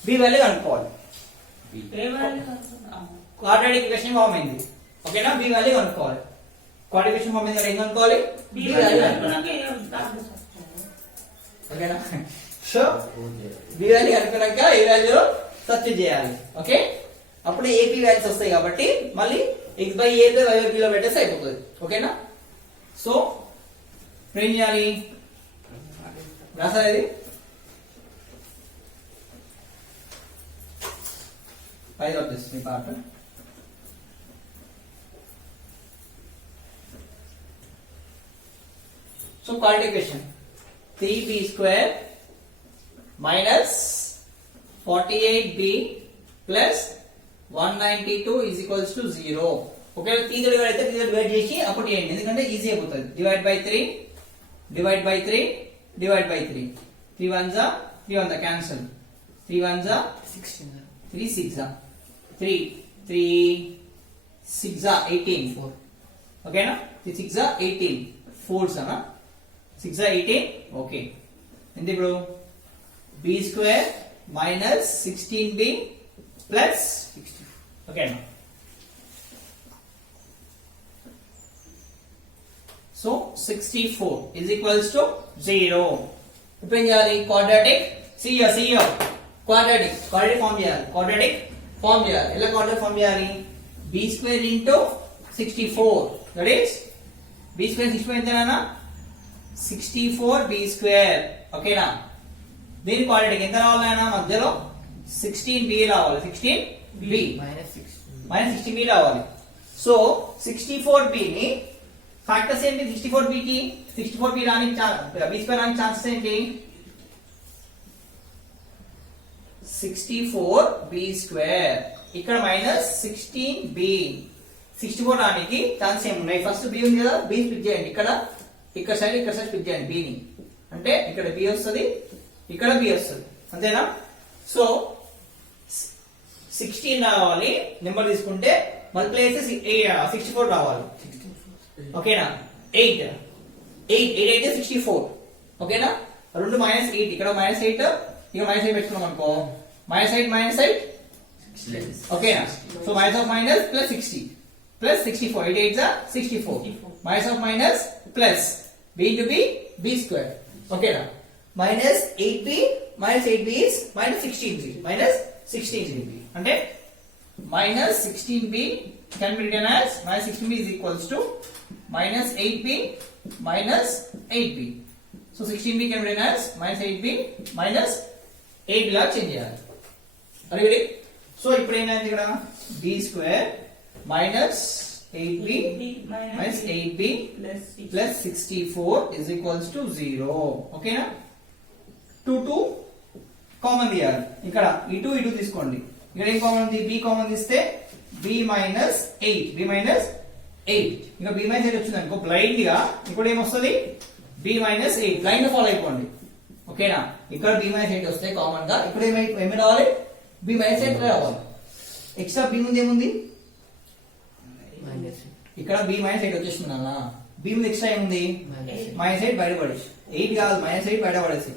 b వాల్యూ కనుక్కోవాలి. క్వాడ్రాటిక్ ఈక్వేషన్ ఫామ్ అయింది. ఓకేనా, b వాల్యూ కనుక్కోవాలి. క్వాడ్రాటిక్ ఈక్వేషన్ ఫామ్ అయింది, ఏం కనుక్కోవాలి, b వాల్యూ కనుక్కోవాలి. ఓకేనా, సో b వాల్యూ కనుక్కున్నాక a వాల్యూ సబ్స్టిట్యూట్ చేయాలి. ఓకే, అప్పుడు ab వాల్యూస్ వస్తాయి కాబట్టి మళ్ళీ x by a plus y by b లో పెట్టేస్తే అయిపోతుంది. ఓకేనా, సో ఇప్పుడు ఏం చేయాలి, రాసాది పైన వచ్చేస్తుంది part. So qualification 3b square minus 48b plus 192 is equals to 0. ఒకవేళ 3 అయితే 3 డివైడ్ చేసి అప్పుడు చేయండి, ఎందుకంటే ఈజీ అయిపోతుంది. Divide by 3 divide by 3 divide by 3 3 1s 3 1 క్యాన్సిల్, 3 1s 16 3 6 3 3 6 18 4. ఓకేనా, 3 6 18 4s అనా 6 18. ఓకే, ఎంత ఇప్పుడు b square minus 16b plus 64. ఓకేనా, సో 64 is equals to 0. ఇప్పుడు ఏం చేయాలి, క్వాడ్రాటిక్ క్వాడ్రాటిక్ ఫామ్ చేయాలి. ఎలా క్వాడ్రాటిక్ ఫామ్ చేయాలి, b square into 64, that is b square 64 ఎంతనా 64b square. ఓకేనా, దీని క్వాడ్రాటిక్ ఎంత రావాలన్నా మధ్యలో 16b రావాలి, 16b మైనస్ 16b రావాలి. సో 64b ని ఫ్యాక్టర్స్ ఏంటి, 64b కి 64b రానికి b స్క్వేర్ రానికి ఛాన్సెస్ ఏంటి, 64b స్క్వేర్ ఇక్కడ మైనస్ 16b 64 రానికి ఛాన్స్ ఏమున్నాయి? ఫస్ట్ బి ఉంది కదా, బి స్ప్లిట్ చేయండి. ఇక్కడ సైడ్ స్ప్లిట్ చేయండి బి ని. అంటే ఇక్కడ బి వస్తుంది, ఇక్కడ బి వస్తుంది, అంతేనా? సో 16 రావాలి నెంబర్ తీసుకుంటే, మల్టిప్లై చేస్తే 64 రావాలి. ఓకేనా? 8 అయితే 64. ఓకేనా? 2 -8, ఇక్కడ -8, ఇక -8 పెట్టుకున్నాం అనుకో, -8 ఓకేనా? So minus of minus plus 60 ప్లస్ 64, 8 8 64, minus of minus plus b into b, b square. ఓకేనా? -8b is -16b, అంటే -16b can be written as -16b is equals to -8b minus 8b. So 16b can be written as -8b minus 8b లా చేంజ్ చేయాలి. Are you ready? So ఇప్పుడు ఏమైంది ఇక్కడ? b square minus 8b minus 8b plus 64 is equals to 0. ఓకేనా? 2 కామన్ తీయాలి. ఇక్కడ ఇటు తీసుకోండి. ఇక్కడ ఏం కామన్ ఉంది? b కామన్ తీస్తే b minus 8, ఇంకా b minus 8 వచ్చింది అనుకో, బ్లైండ్ గా ఇక్కడ ఏమొస్తుంది? b minus 8, బ్లైండ్ గా ఫాలో అయిపోండి. ఓకేనా? ఇక్కడ b minus 8 వస్తే కామన్ గా, ఇక్కడ ఏమి రావాలి? b minus 8 రావాలి. ఎక్స్ట్రా b ముందు ఏముంది? ఇక్కడ b minus 8 వచ్చేస్తుంది అన్న. b ముందు ఎక్స్ట్రా ఏముంది? -8 బయట పడేసి, 8 కాదు -8 బయట పడేసి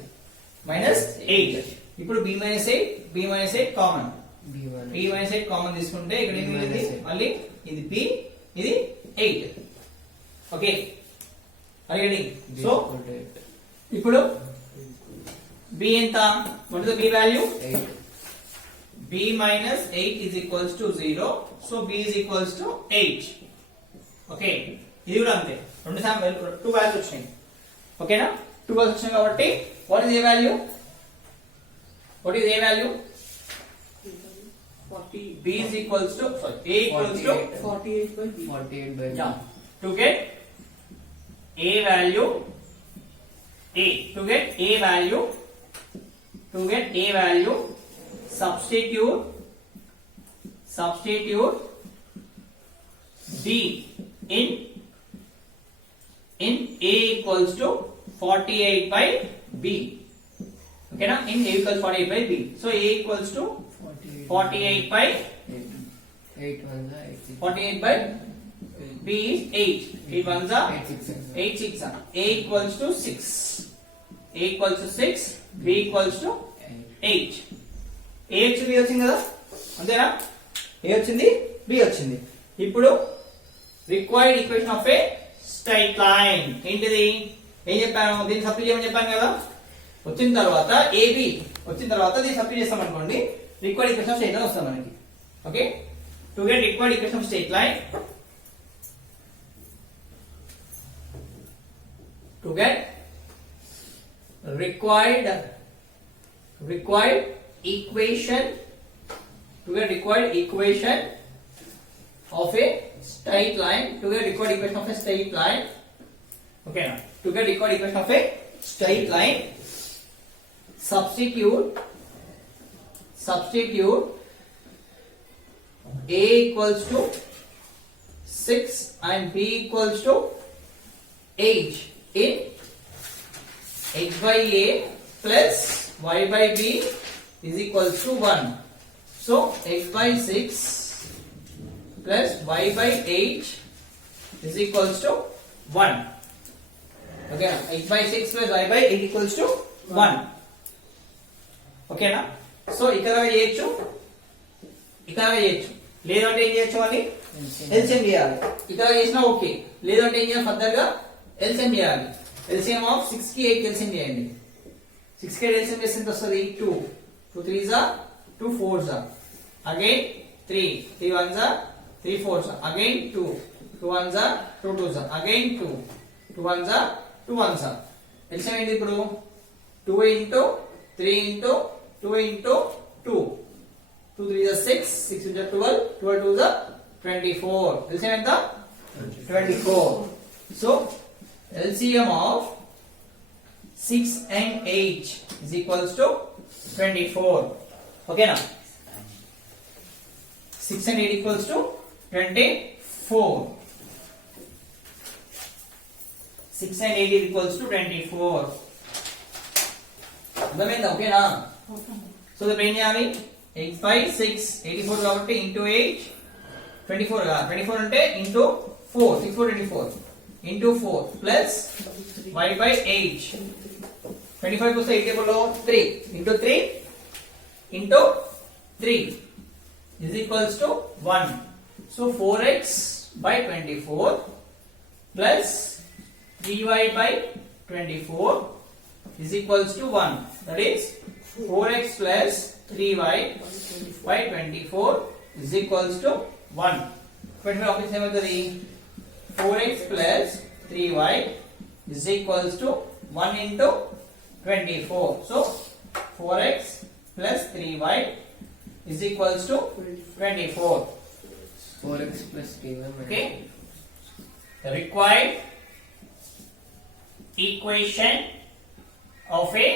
-8. ఇప్పుడు b minus 8 common, b minus 8 కామన్ తీసుకుంటే ఇక్కడ ఏమి ఉంది? మళ్ళీ ఇది b, ఇది 8. ఓకే, అడిగండి. సో ఇప్పుడు b ఎంత? What is the b value? 8. b minus 8 is equals to 0. So b is equals to 8. ఓకే, ఇది కూడా అంతే. 2 వాల్యూస్ వచ్చినాయి. ఓకేనా? 2 వాల్యూస్ వచ్చినాయి కాబట్టి what is a value? What is a value? 40. b is equals to, sorry, a equals to 48 by b. 48 by yeah. To get a value, to get a value, substitute b in a equals to 48 by b. Okay na? In a equals 48 by b. So a equals to 48 by 48 by b is 8. 8 ones are 8 6 are. A equals to 6. A equals to 6. B equals to 8. A వచ్చింది, B వచ్చింది కదా, అంతేనా? A వచ్చింది, B వచ్చింది. ఇప్పుడు required equation of a straight line ఏంటిది? ఏం చెప్పాను? దీన్ని సబ్స్టిట్యూట్ చేయమని చెప్పాను కదా. వచ్చిన తర్వాత AB వచ్చిన తర్వాత దీన్ని సబ్స్టిట్యూట్ చేస్తాం అనుకోండి, required equation of straight line వస్తుంది మనకి. Okay, to get required equation of straight line, to get required equation of a straight line, okay now, to get required equation of a straight line, substitute a equals to 6 and b equals to 8 in x by a plus y by b is equals to 1. So x by 6 plus y by 8 is equals to 1. Okay, x by 6 plus y by 8 equals to 1. Okay na? So ఇక్కడ చేయొచ్చు, లేదంటే ఏం చేయొచ్చు? మళ్ళీ ఎల్సిఎం చేయాలి. ఇక్కడ చేసినా ఓకే, లేదంటే ఏం చేయాలి? ఫర్దర్ గా ఎల్సిఎం చేయాలి. ఎల్సిఎం ఆఫ్ 6 కి 8 ఎల్సిఎం చేయండి. 6 కి 8 ఎల్సిఎం చేస్తే ఎంత వస్తుంది? 2 2 3s are 2 4s are again 3 3 1s are 3 4s are again 2 2 1s are 2 2s are again 2 2 1s are 2 1s are. LCM ఏంటి ఇప్పుడు? 2 into 3 into 2 into 2 2 3s are 6 6 into 12 12 2s are 24. ఎల్సిఎం ఎంత? 24. So LCM of 6 and 8 is equals to 24. Okay now? 6 and 8 equals to 24. 4. 6 and 8 is equals to 24. అర్థమైందా? ఓకేనా? సో ఇప్పుడు ఏం చేయాలి? 8 5 6 84 కాబట్టి ఇంటూ 8 24 గా 24 అంటే ఇంటూ 4 6 4 24 ఇంటూ 4 ప్లస్ y by 8 25 కు 8 టేబుల్ లో 3 ఇంటూ 3 ఇంటూ 3 is equals to 1. So 4x by 24 plus 3y by 24 is equals to 1. That is 4x plus 3y by 24 is equals to 1. 25 office ఏమవుతుంది? 4x plus 3y is equals to 1 into 24. So 4x plus 3y is equals to 24. 4x plus 3y. Okay. The required equation of a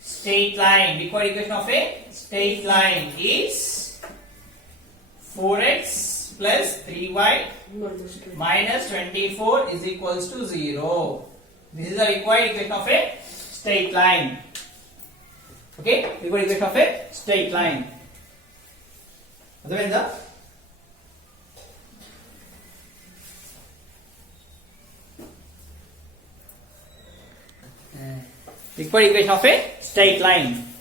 straight line. Required equation of a straight line is 4x plus 3y minus 24 is equals to 0. This is the required equation of a straight line. Okay, required equation of a straight line. అర్థమైందా? Required equation of a straight line.